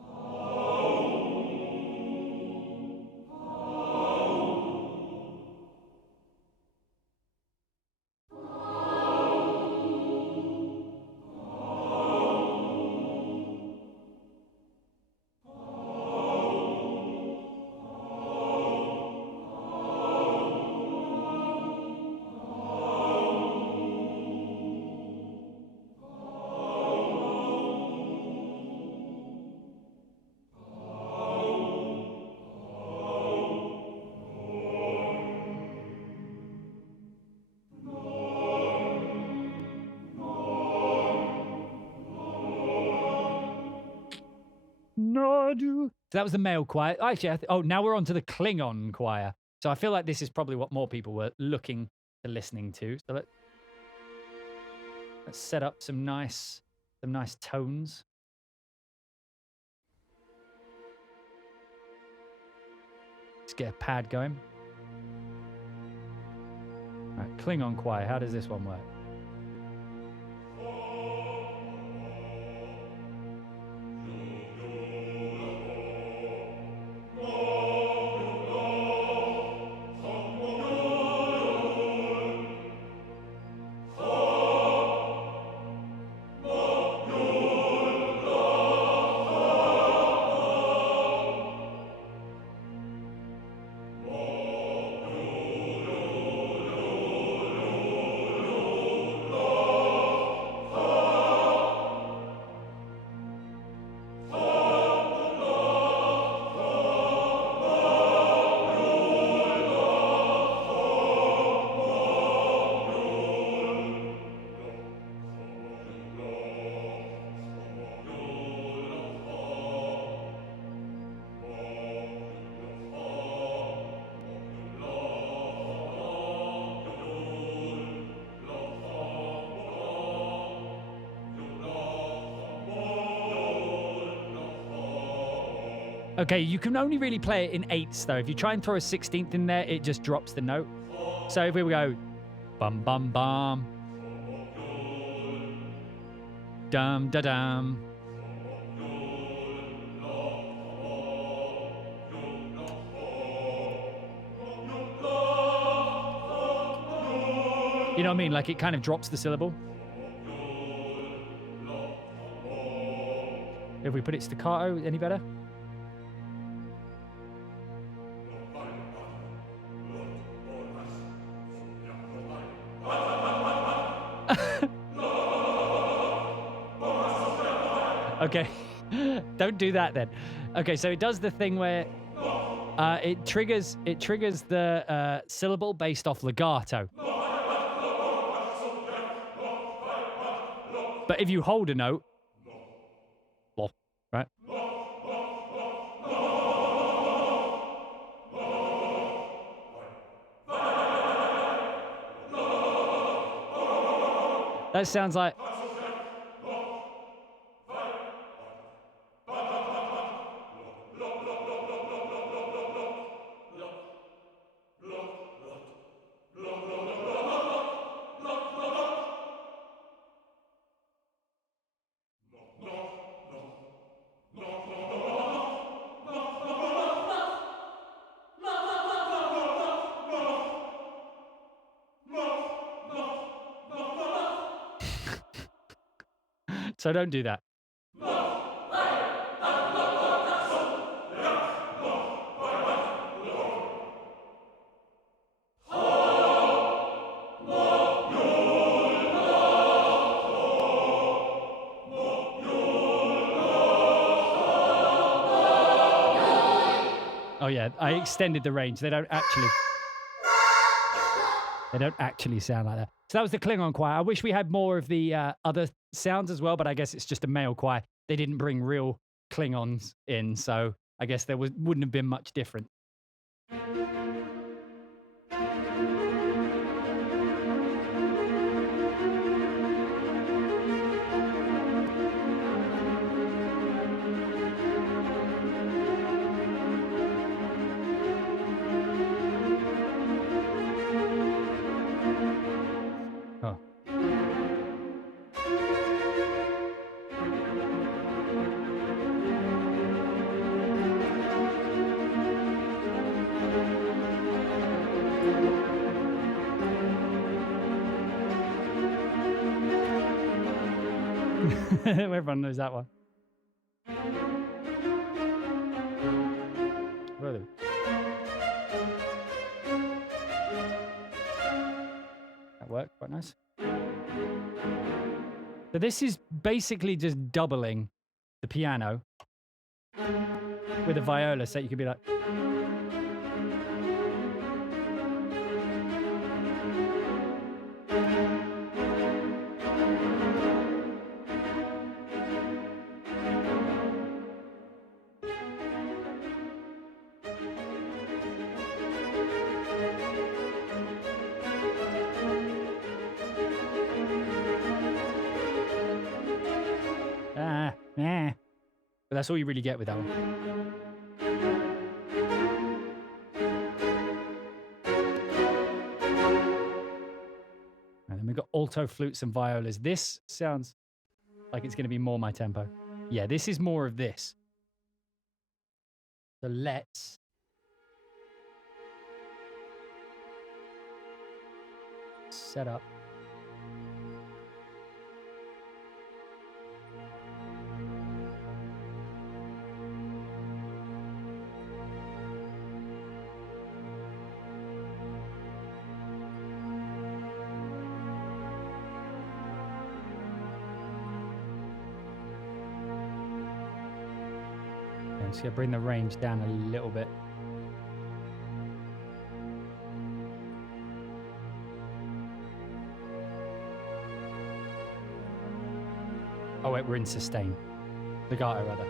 So that was the male choir. Actually, oh, now we're on to the Klingon choir. So I feel like this is probably what more people were looking to listening to. So let's set up some nice tones. Let's get a pad going. All right, Klingon choir. How does this one work? Okay, you can only really play it in eighths, though. If you try and throw a 16th in there, it just drops the note. So here we go. Bum, bum, bum. Dum, da, dum. You know what I mean? Like, it kind of drops the syllable. If we put it staccato, any better? Okay, don't do that then. Okay, so it does the thing where it triggers the syllable based off legato. But if you hold a note, right? That sounds like. So don't do that. Oh yeah, I extended the range. They don't actually sound like that. So that was the Klingon choir. I wish we had more of the other sounds as well, but I guess it's just a male choir. They didn't bring real Klingons in, so I guess there wouldn't have been much different. Everyone knows that one. Really? That worked quite nice. So this is basically just doubling the piano with a viola, so you could be like. But that's all you really get with that one. And then we've got alto flutes and violas. This sounds like it's going to be more my tempo. Yeah, this is more of this. So let's set up. Just gonna bring the range down a little bit. Oh wait, we're in sustain. Legato rather.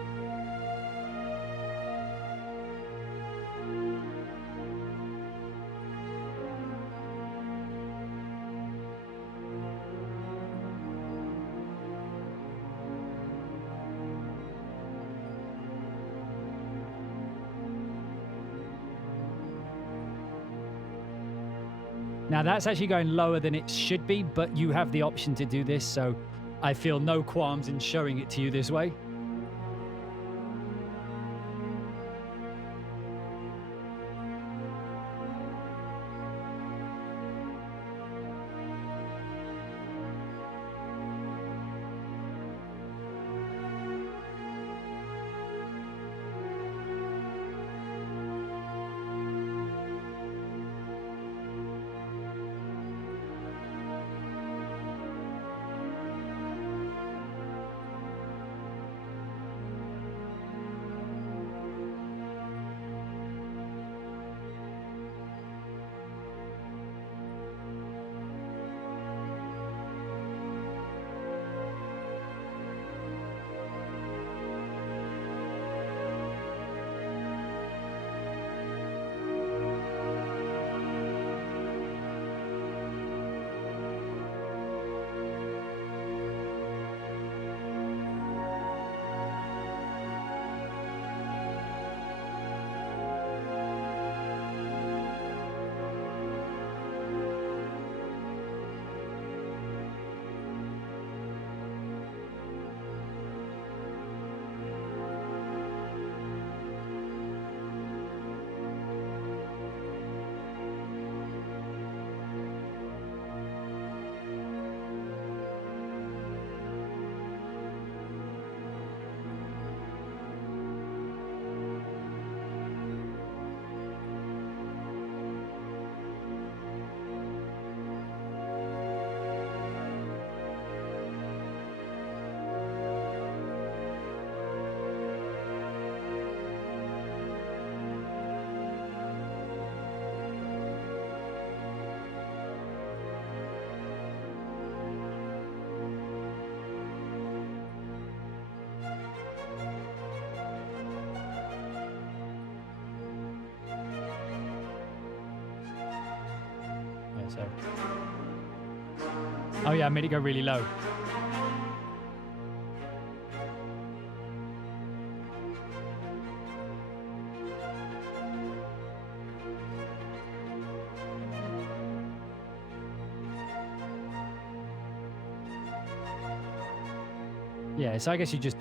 Now that's actually going lower than it should be, but you have the option to do this, so I feel no qualms in showing it to you this way. So. Oh yeah, I made it go really low. Yeah, so I guess you just...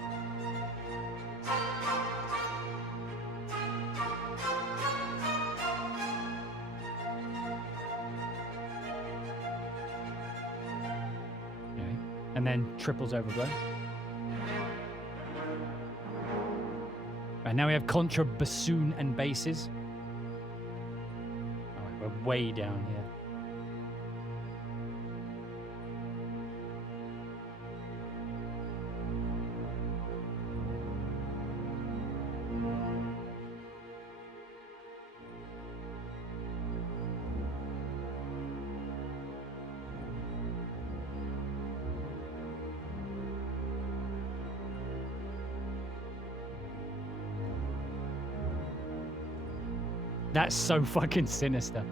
And then triples overblown. Right, now we have Contra, Bassoon, and basses. All right, we're way down here. That's so fucking sinister.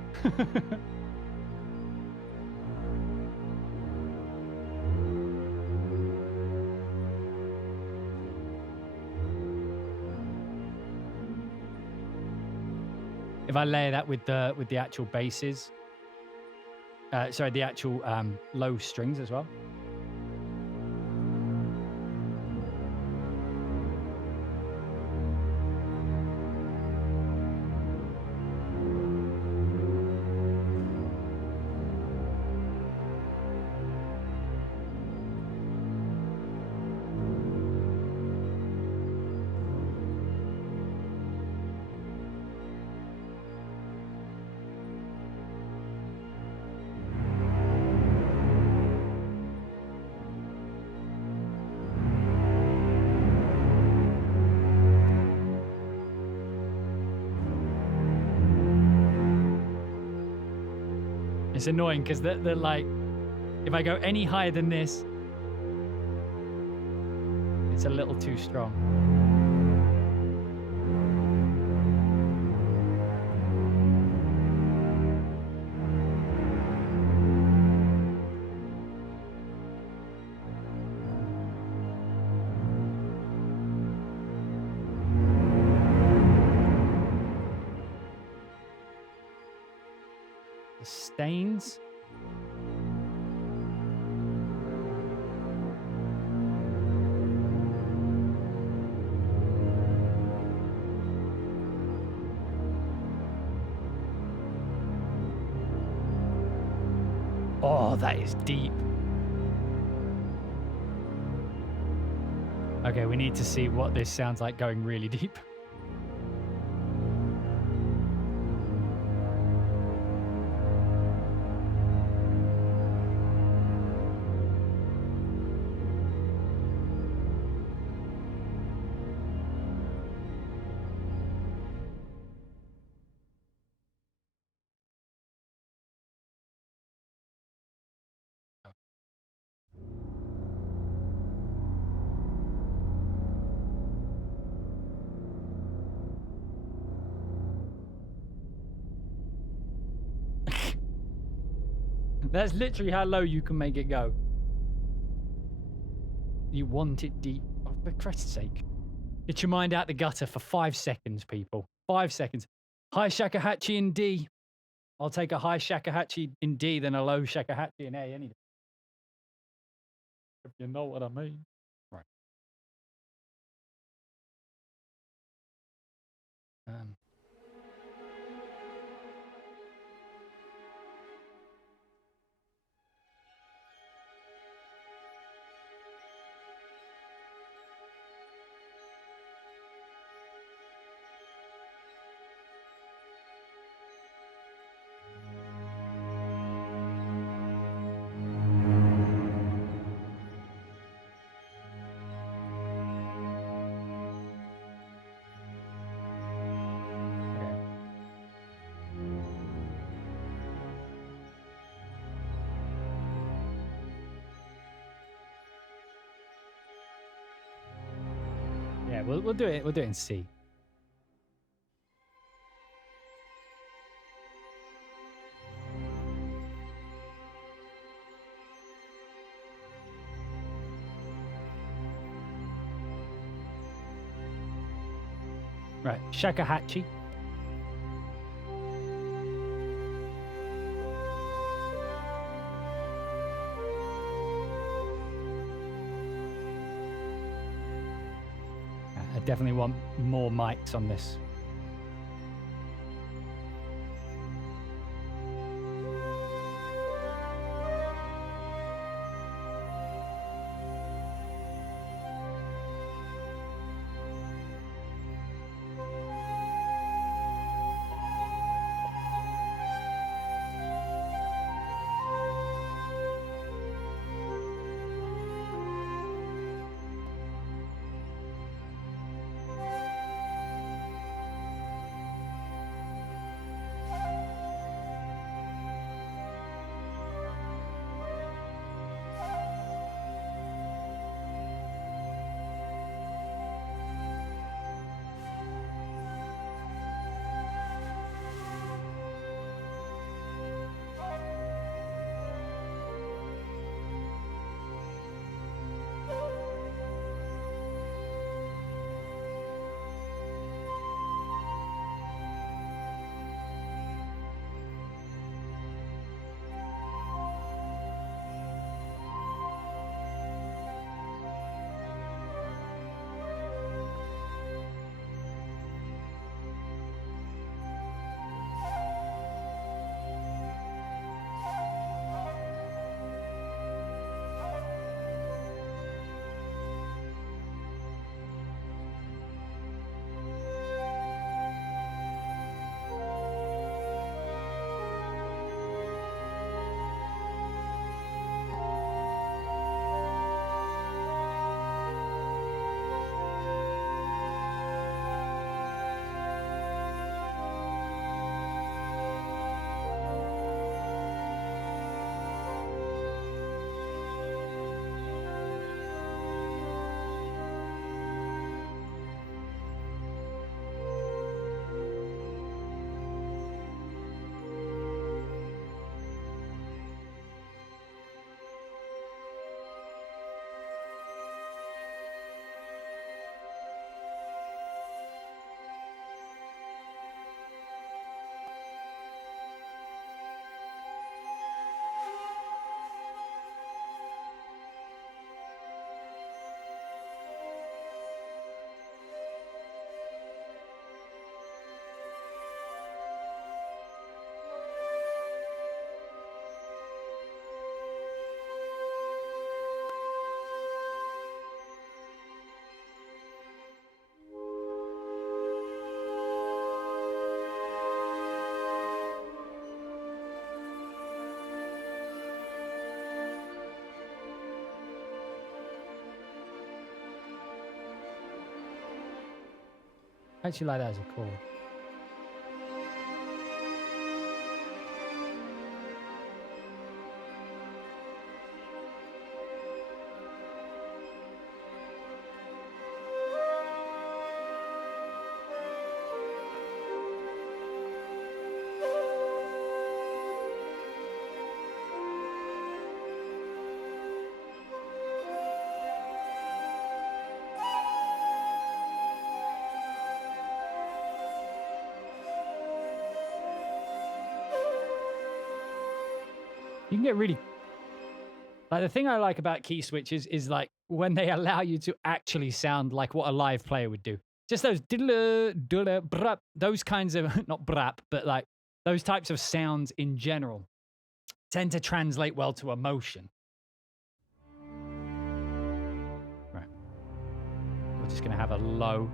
If I layer that with the actual basses, sorry, the actual low strings as well. It's annoying because they're like, if I go any higher than this, it's a little too strong. The stains. Oh, that is deep. Okay, we need to see what this sounds like going really deep. That's literally how low you can make it go. You want it deep. Oh, for Christ's sake. Get your mind out the gutter for 5 seconds, people. 5 seconds. High shakuhachi in D. I'll take a high shakuhachi in D than a low shakuhachi in A any day. If you know what I mean. Right. Yeah, we'll do it. We'll do it in C. Right, shakuhachi. I definitely want more mics on this. I actually like that as a chord. You can get really, like, the thing I like about key switches is like when they allow you to actually sound like what a live player would do. Just those brap, those kinds of, not brap, but like those types of sounds in general tend to translate well to emotion. Right. We're just going to have a low.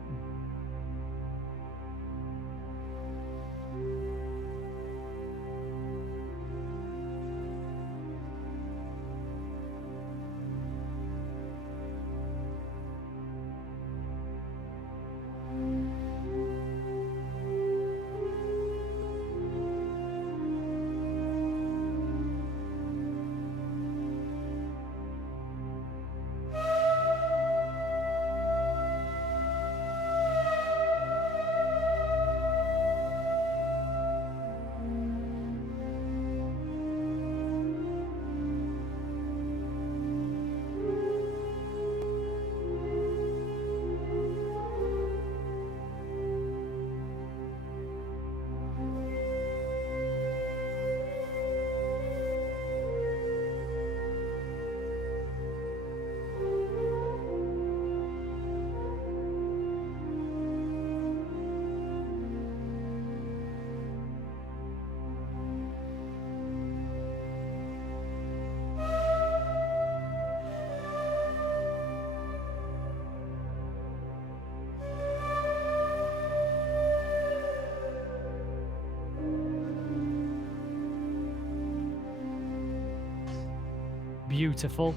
Beautiful.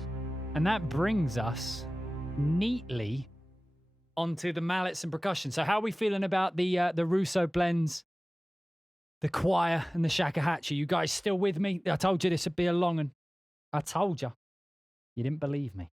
And that brings us neatly onto the mallets and percussion. So how are we feeling about the Russo blends, the choir, and the shakuhachi? You guys still with me? I told you this would be a long one. I told you. You didn't believe me.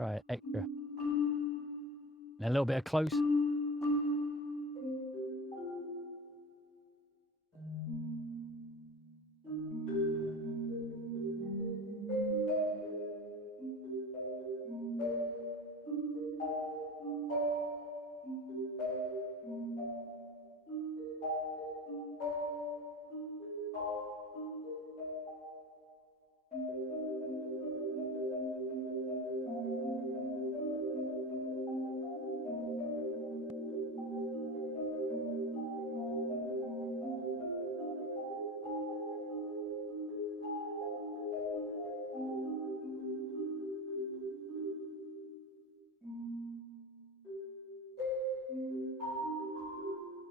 Right, extra. And a little bit of close.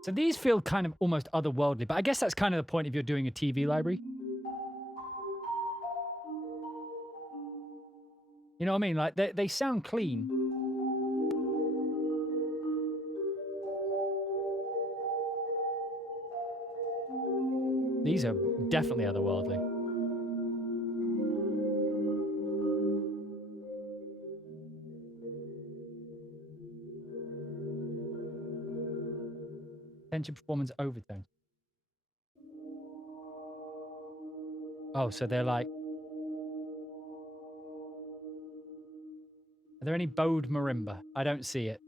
So these feel kind of almost otherworldly, but I guess that's kind of the point if you're doing a TV library. You know what I mean? Like they sound clean. These are definitely otherworldly. Tension performance overtone. Oh, so they're like... Are there any bowed marimba? I don't see it.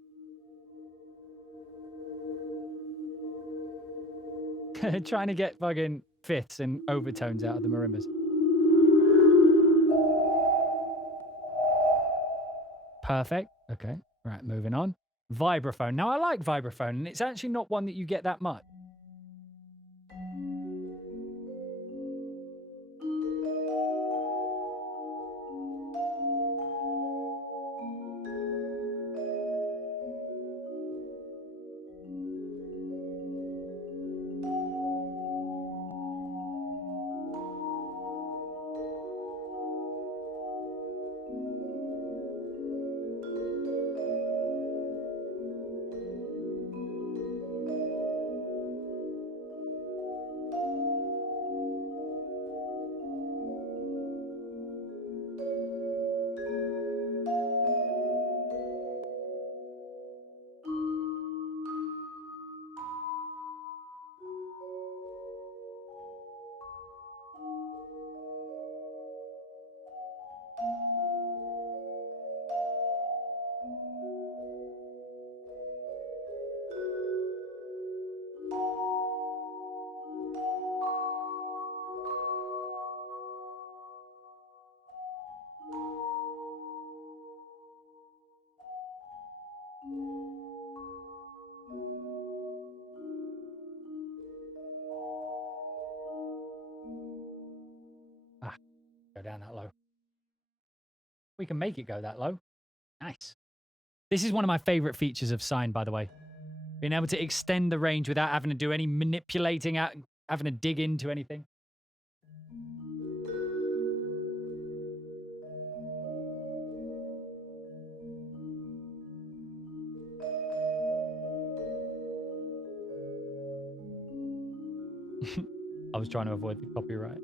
Trying to get fucking fifths and overtones out of the marimbas. Perfect. Okay. Right, moving on. Vibraphone. Now, I like vibraphone, and it's actually not one that you get that much. Go down that low. We can make it go that low. Nice. This is one of my favorite features of Sine, by the way. Being able to extend the range without having to do any manipulating, having to dig into anything. I was trying to avoid the copyright.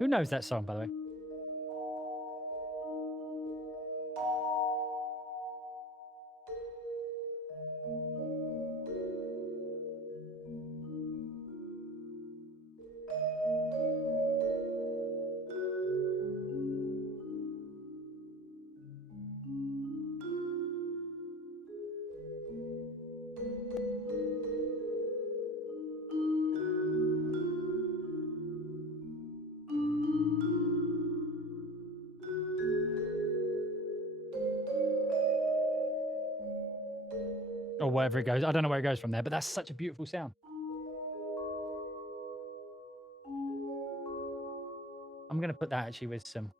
Who knows that song, by the way? Or wherever it goes. I don't know where it goes from there, but that's such a beautiful sound. I'm going to put that actually with some.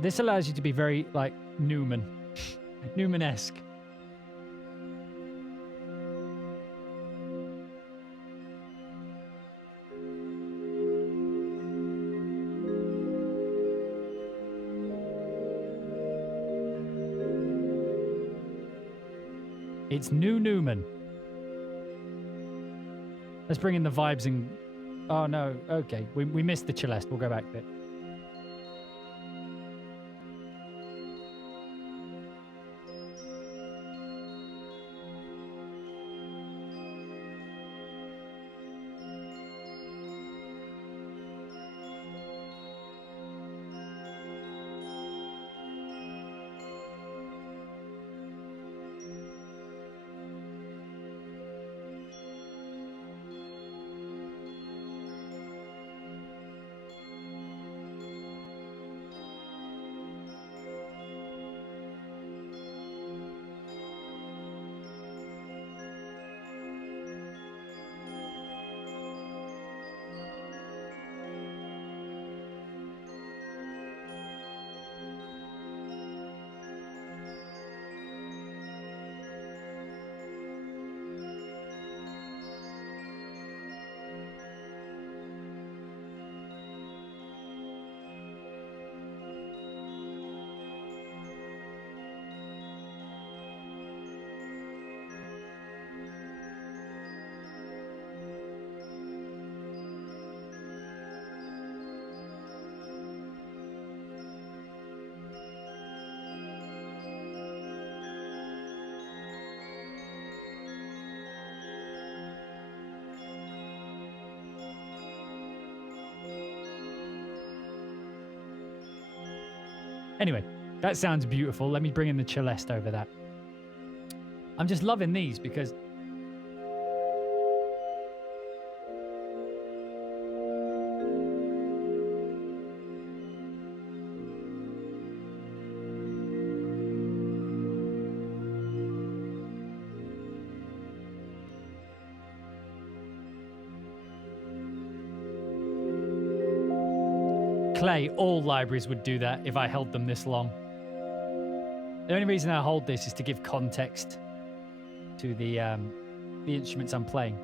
But this allows you to be very, like, Newman. Newman-esque. It's New Newman. Let's bring in the vibes and... Oh, no. Okay. We missed the Celeste. We'll go back to it. Anyway, that sounds beautiful. Let me bring in the celeste over that. I'm just loving these because Clay, all libraries would do that if I held them this long. The only reason I hold this is to give context to the instruments I'm playing.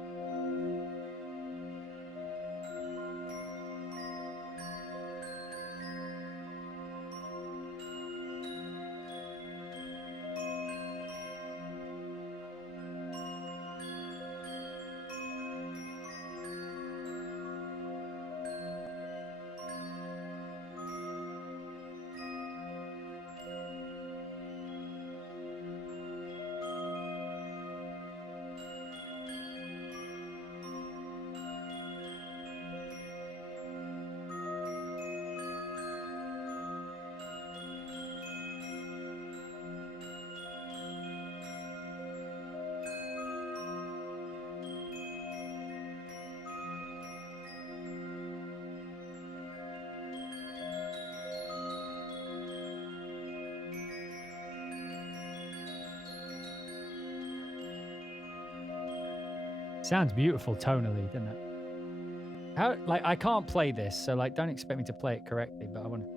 Sounds beautiful tonally, doesn't it? How, like, I can't play this, so like, don't expect me to play it correctly, but I want to.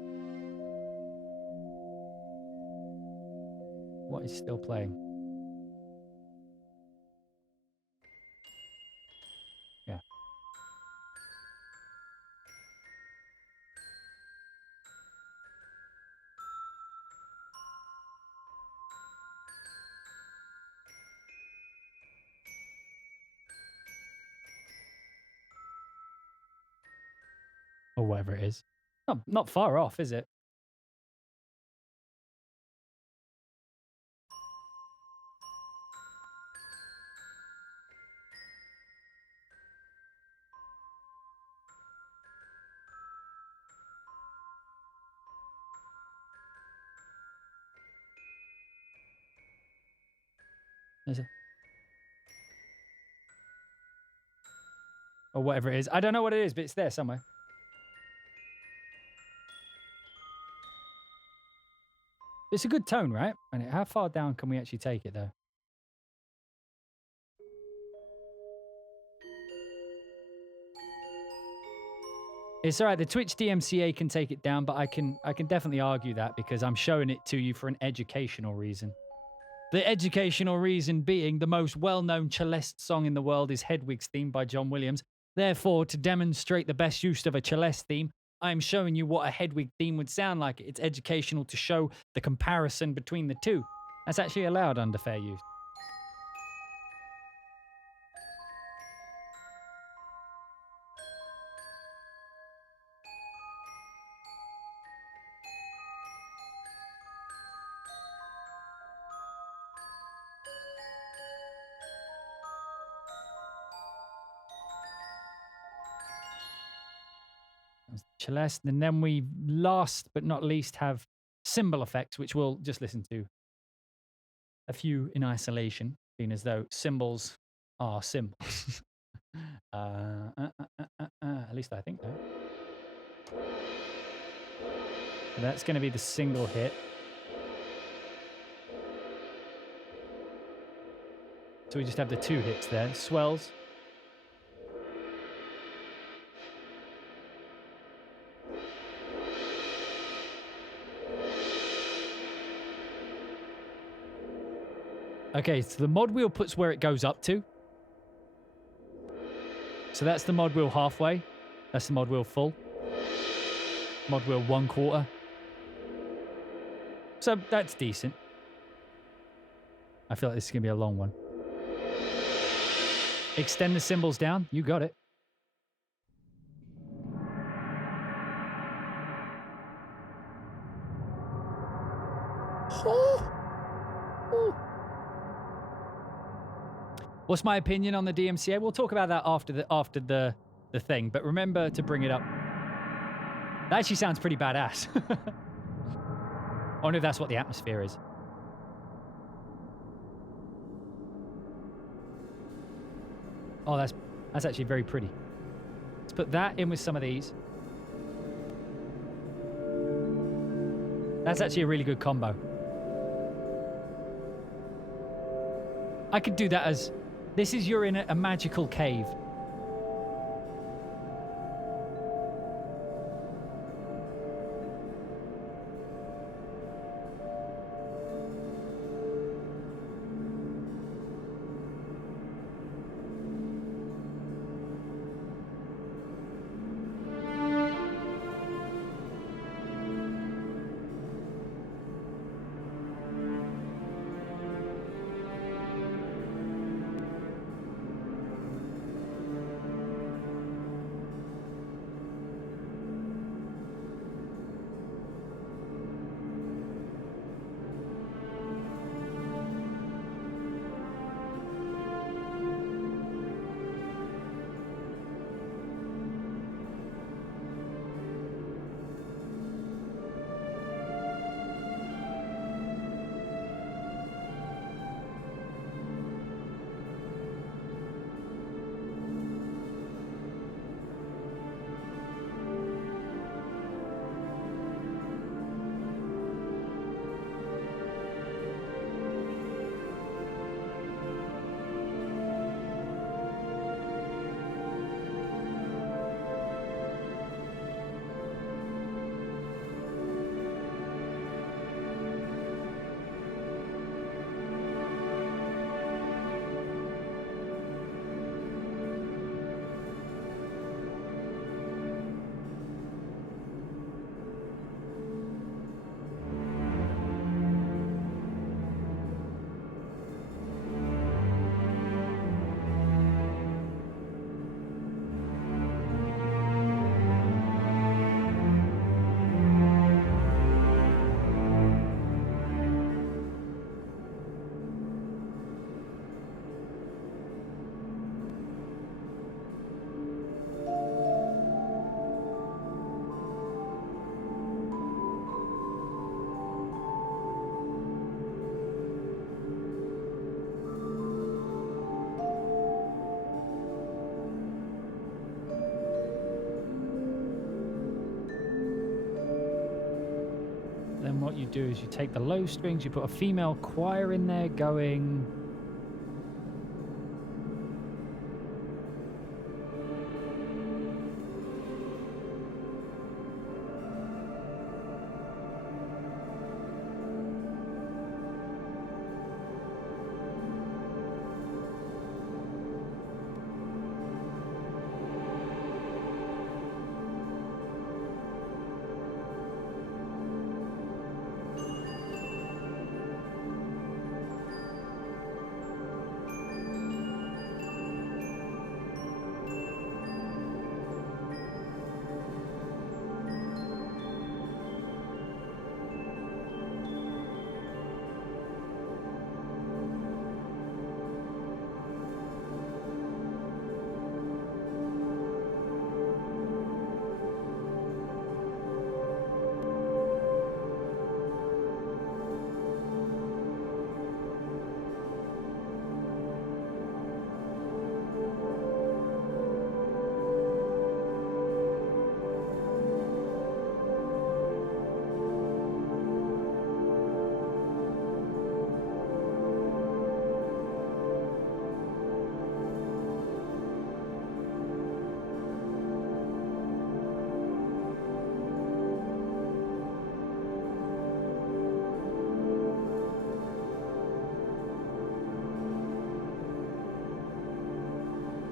What is still playing? Yeah. Or whatever it is. Not far off, is it? Is it? Or whatever it is. I don't know what it is, but it's there somewhere. It's a good tone, right? And how far down can we actually take it, though? It's all right. The Twitch DMCA can take it down, but I can definitely argue that because I'm showing it to you for an educational reason. The educational reason being the most well-known celeste song in the world is Hedwig's Theme by John Williams. Therefore, to demonstrate the best use of a celeste theme, I'm showing you what a Hedwig theme would sound like. It's educational to show the comparison between the two. That's actually allowed under fair use. Celeste, and then we last but not least have cymbal effects, which we'll just listen to a few in isolation, being as though cymbals are cymbals. At least I think so. So that's going to be the single hit. So we just have the two hits there. Swells. Okay, so the mod wheel puts where it goes up to. So that's the mod wheel halfway. That's the mod wheel full. Mod wheel 1/4. So that's decent. I feel like this is going to be a long one. Extend the cymbals down. You got it. What's my opinion on the DMCA? We'll talk about that after the thing, but remember to bring it up. That actually sounds pretty badass. I wonder if that's what the atmosphere is. Oh, that's actually very pretty. Let's put that in with some of these. That's actually a really good combo. I could do that as, this is you're in a magical cave. Then what you do is you take the low strings, you put a female choir in there going...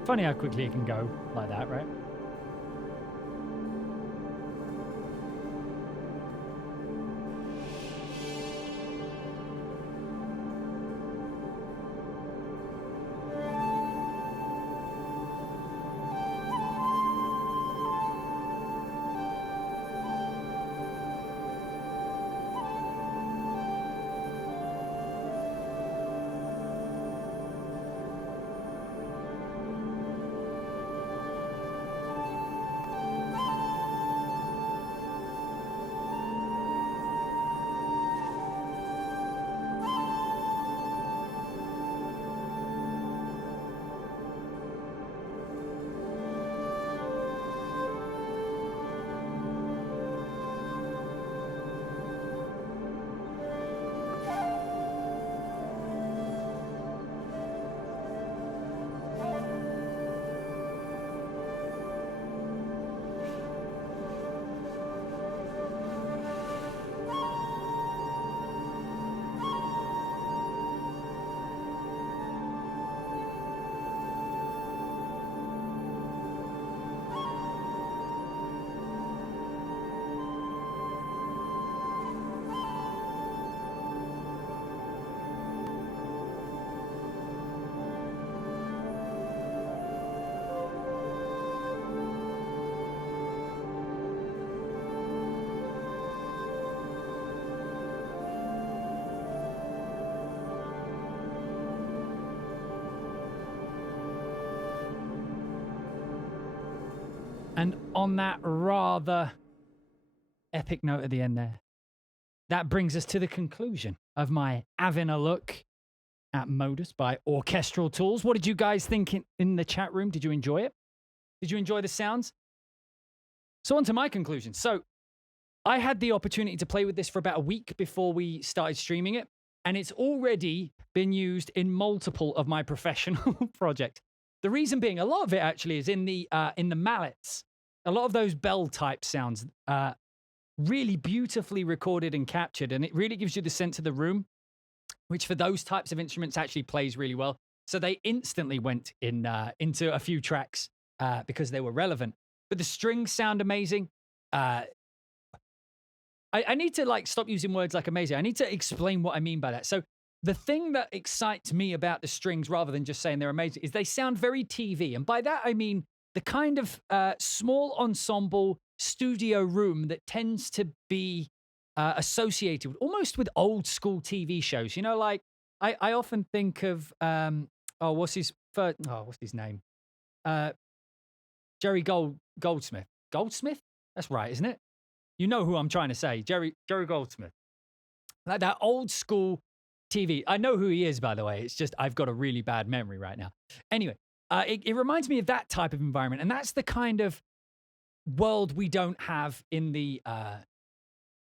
Funny how quickly it can go like that, right? And on that rather epic note at the end there, that brings us to the conclusion of my Avin a look at MODUS by Orchestral Tools. What did you guys think in the chat room? Did you enjoy it? Did you enjoy the sounds? So on to my conclusion. So I had the opportunity to play with this for about a week before we started streaming it, and it's already been used in multiple of my professional projects. The reason being, a lot of it actually is in the mallets. A lot of those bell type sounds, really beautifully recorded and captured, and it really gives you the sense of the room, which for those types of instruments actually plays really well. So they instantly went into a few tracks because they were relevant. But the strings sound amazing. I need to like stop using words like amazing. I need to explain what I mean by that. So the thing that excites me about the strings, rather than just saying they're amazing, is they sound very TV. And by that, I mean the kind of small ensemble studio room that tends to be associated almost with old school TV shows. You know, like I often think of, what's his name? Jerry Goldsmith. Goldsmith? That's right, isn't it? You know who I'm trying to say. Jerry Goldsmith. Like that old school TV. I know who he is, by the way. It's just I've got a really bad memory right now. Anyway, it reminds me of that type of environment. And that's the kind of world we don't have in the...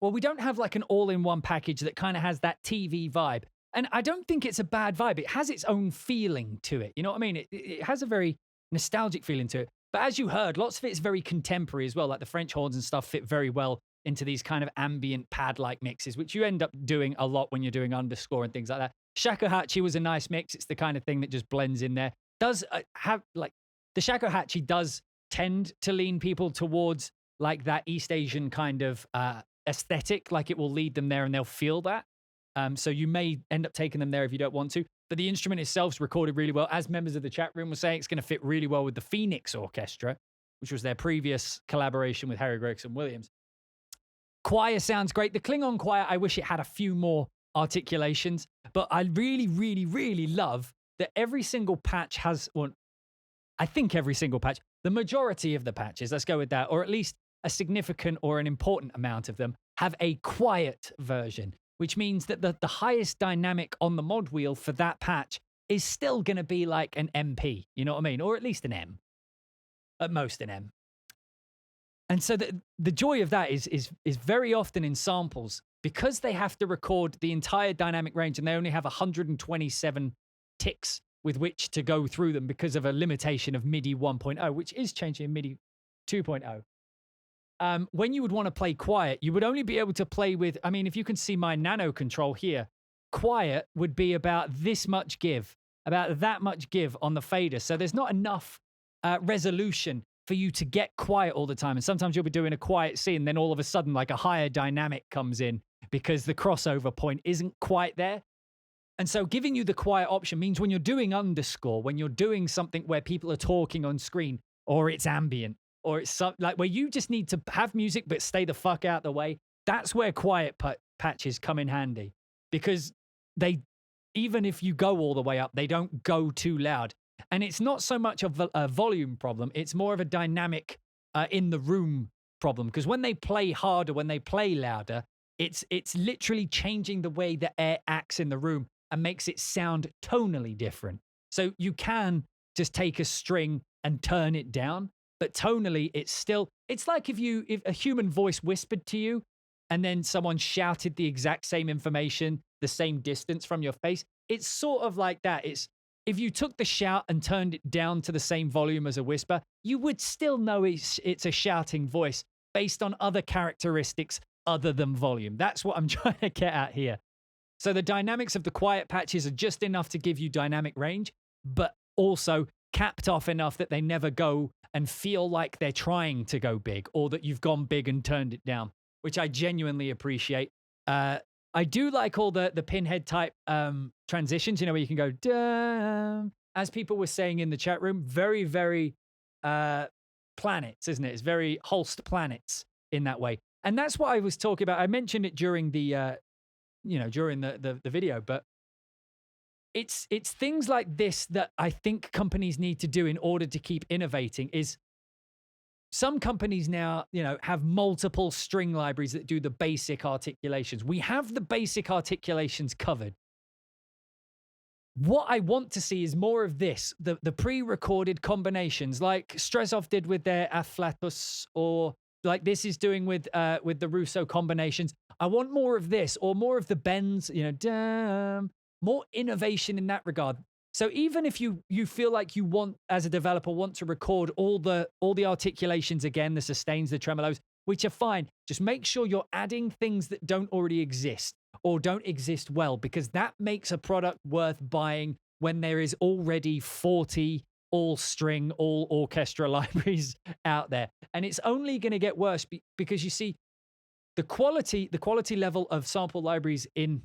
we don't have like an all-in-one package that kind of has that TV vibe. And I don't think it's a bad vibe. It has its own feeling to it. You know what I mean? It has a very nostalgic feeling to it. But as you heard, lots of it is very contemporary as well. Like the French horns and stuff fit very well into these kind of ambient pad-like mixes, which you end up doing a lot when you're doing underscore and things like that. Shakuhachi was a nice mix. It's the kind of thing that just blends in there. Does have like the shakuhachi does tend to lean people towards like that East Asian kind of aesthetic. Like it will lead them there and they'll feel that. So you may end up taking them there if you don't want to. But the instrument itself is recorded really well. As members of the chat room were saying, it's going to fit really well with the Phoenix Orchestra, which was their previous collaboration with Harry Gregson Williams. Choir sounds great. The Klingon Choir, I wish it had a few more articulations, but I really, really, really love that every single patch has, or I think every single patch, the majority of the patches, let's go with that, or at least a significant or an important amount of them, have a quiet version, which means that the highest dynamic on the mod wheel for that patch is still going to be like an MP, you know what I mean? Or at least an M. At most an M. And so the joy of that is very often in samples, because they have to record the entire dynamic range and they only have 127 ticks with which to go through them because of a limitation of MIDI 1.0, which is changing in MIDI 2.0. When you would want to play quiet, you would only be able to play with, I mean, if you can see my nano control here, quiet would be about this much give, about that much give on the fader. So there's not enough resolution for you to get quiet all the time. And sometimes you'll be doing a quiet scene, then all of a sudden like a higher dynamic comes in because the crossover point isn't quite there. And so giving you the quiet option means when you're doing underscore, when you're doing something where people are talking on screen, or it's ambient, or it's like where you just need to have music but stay the fuck out the way, that's where quiet patches come in handy, because they, even if you go all the way up, they don't go too loud. And it's not so much of a volume problem, it's more of a dynamic in the room problem, because when they play harder, when they play louder, it's literally changing the way the air acts in the room and makes it sound tonally different. So you can just take a string and turn it down, but tonally it's like if a human voice whispered to you and then someone shouted the exact same information, the same distance from your face. It's sort of like that. It's if you took the shout and turned it down to the same volume as a whisper, you would still know it's a shouting voice based on other characteristics other than volume. That's what I'm trying to get at here. So the dynamics of the quiet patches are just enough to give you dynamic range, but also capped off enough that they never go and feel like they're trying to go big, or that you've gone big and turned it down, which I genuinely appreciate. I do like all the pinhead type transitions, where you can go, dum, as people were saying in the chat room, very, very planets, isn't it? It's very Holst planets in that way. And that's what I was talking about. I mentioned it during the video, but it's things like this that I think companies need to do in order to keep innovating. Is some companies now, have multiple string libraries that do the basic articulations. We have the basic articulations covered. What I want to see is more of this, the pre-recorded combinations like Strezov did with their Afflatus, or like this is doing with the Russo combinations. I want more of this, or more of the bends, more innovation in that regard. So even if you feel like you want, as a developer, want to record all the articulations again, the sustains, the tremolos, which are fine, just make sure you're adding things that don't already exist or don't exist well, because that makes a product worth buying when there is already 40 all string, all orchestra libraries out there. And it's only going to get worse because you see the quality level of sample libraries in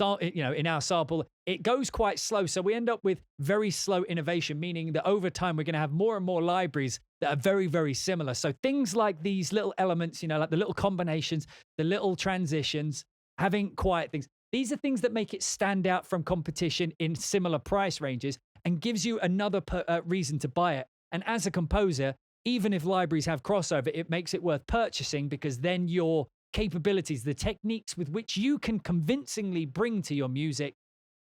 our sample, it goes quite slow. So we end up with very slow innovation, meaning that over time, we're going to have more and more libraries that are very, very similar. So things like these little elements, like the little combinations, the little transitions, having quiet things, these are things that make it stand out from competition in similar price ranges and gives you another reason to buy it. And as a composer, even if libraries have crossover, it makes it worth purchasing, because then your capabilities, the techniques with which you can convincingly bring to your music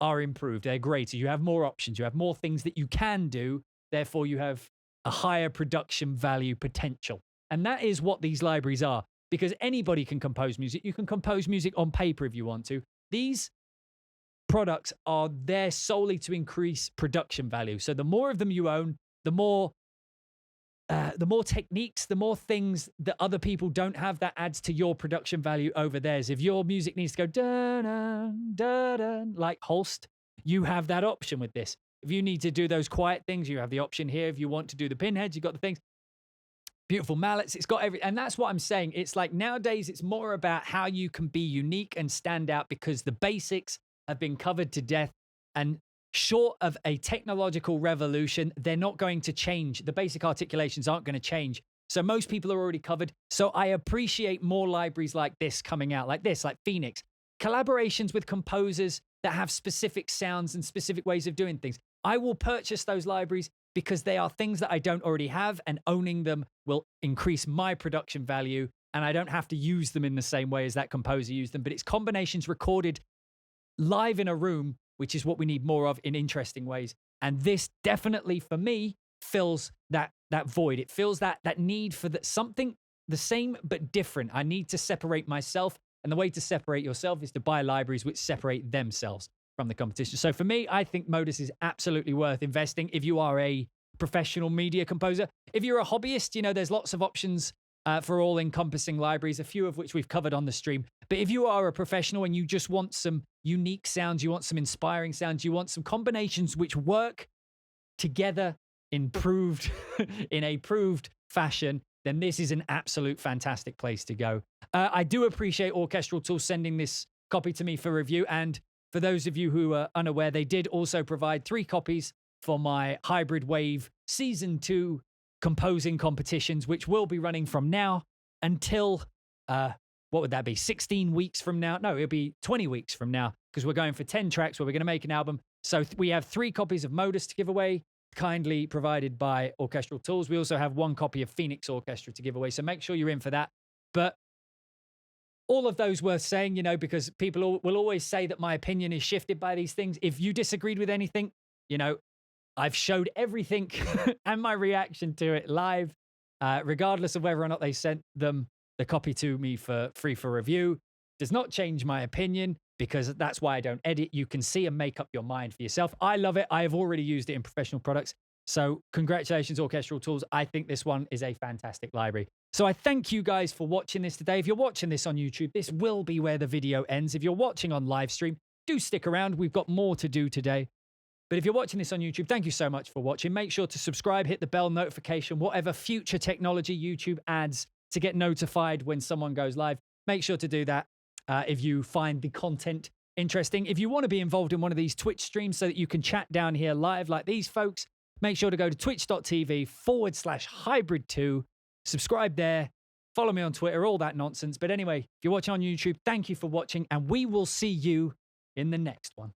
are improved. They're greater. You have more options. You have more things that you can do. Therefore, you have a higher production value potential. And that is what these libraries are, because anybody can compose music. You can compose music on paper if you want to. These products are there solely to increase production value. So the more of them you own, the more techniques, the more things that other people don't have, that adds to your production value over theirs. If your music needs to go dun, dun, dun, like Holst, you have that option with this. If you need to do those quiet things, you have the option here. If you want to do the pinheads, you've got the things. Beautiful mallets, it's got everything. And that's what I'm saying. It's like nowadays, it's more about how you can be unique and stand out, because the basics have been covered to death. And short of a technological revolution, they're not going to change. The basic articulations aren't going to change. So most people are already covered. So I appreciate more libraries like this coming out, like this, like Phoenix. Collaborations with composers that have specific sounds and specific ways of doing things. I will purchase those libraries because they are things that I don't already have, and owning them will increase my production value, and I don't have to use them in the same way as that composer used them. But it's combinations recorded live in a room, which is what we need more of in interesting ways. And this definitely, for me, fills that void. It fills that need for something the same but different. I need to separate myself, and the way to separate yourself is to buy libraries which separate themselves from the competition. So for me, I think MODUS is absolutely worth investing if you are a professional media composer. If you're a hobbyist, there's lots of options for all-encompassing libraries, a few of which we've covered on the stream. But if you are a professional and you just want some unique sounds, you want some inspiring sounds, you want some combinations which work together in a proved fashion, then this is an absolute fantastic place to go. I do appreciate Orchestral Tools sending this copy to me for review. And for those of you who are unaware, they did also provide 3 copies for my Hybrid Wave Season 2 composing competitions, which will be running from now until, what would that be, 16 weeks from now? No, it'll be 20 weeks from now, because we're going for 10 tracks where we're going to make an album. So we have 3 copies of MODUS to give away, kindly provided by Orchestral Tools. We also have 1 copy of Phoenix Orchestra to give away, so make sure you're in for that. But all of those worth saying, because people will always say that my opinion is shifted by these things. If you disagreed with anything, I've showed everything and my reaction to it live, regardless of whether or not they sent them the copy to me for free for review. Does not change my opinion, because that's why I don't edit. You can see and make up your mind for yourself. I love it. I have already used it in professional products. So congratulations, Orchestral Tools. I think this one is a fantastic library. So I thank you guys for watching this today. If you're watching this on YouTube, this will be where the video ends. If you're watching on live stream, do stick around. We've got more to do today. But if you're watching this on YouTube, thank you so much for watching. Make sure to subscribe, hit the bell notification, whatever future technology YouTube adds to get notified when someone goes live. Make sure to do that if you find the content interesting. If you want to be involved in one of these Twitch streams so that you can chat down here live like these folks, make sure to go to twitch.tv/hybrid2. Subscribe there. Follow me on Twitter, all that nonsense. But anyway, if you're watching on YouTube, thank you for watching, and we will see you in the next one.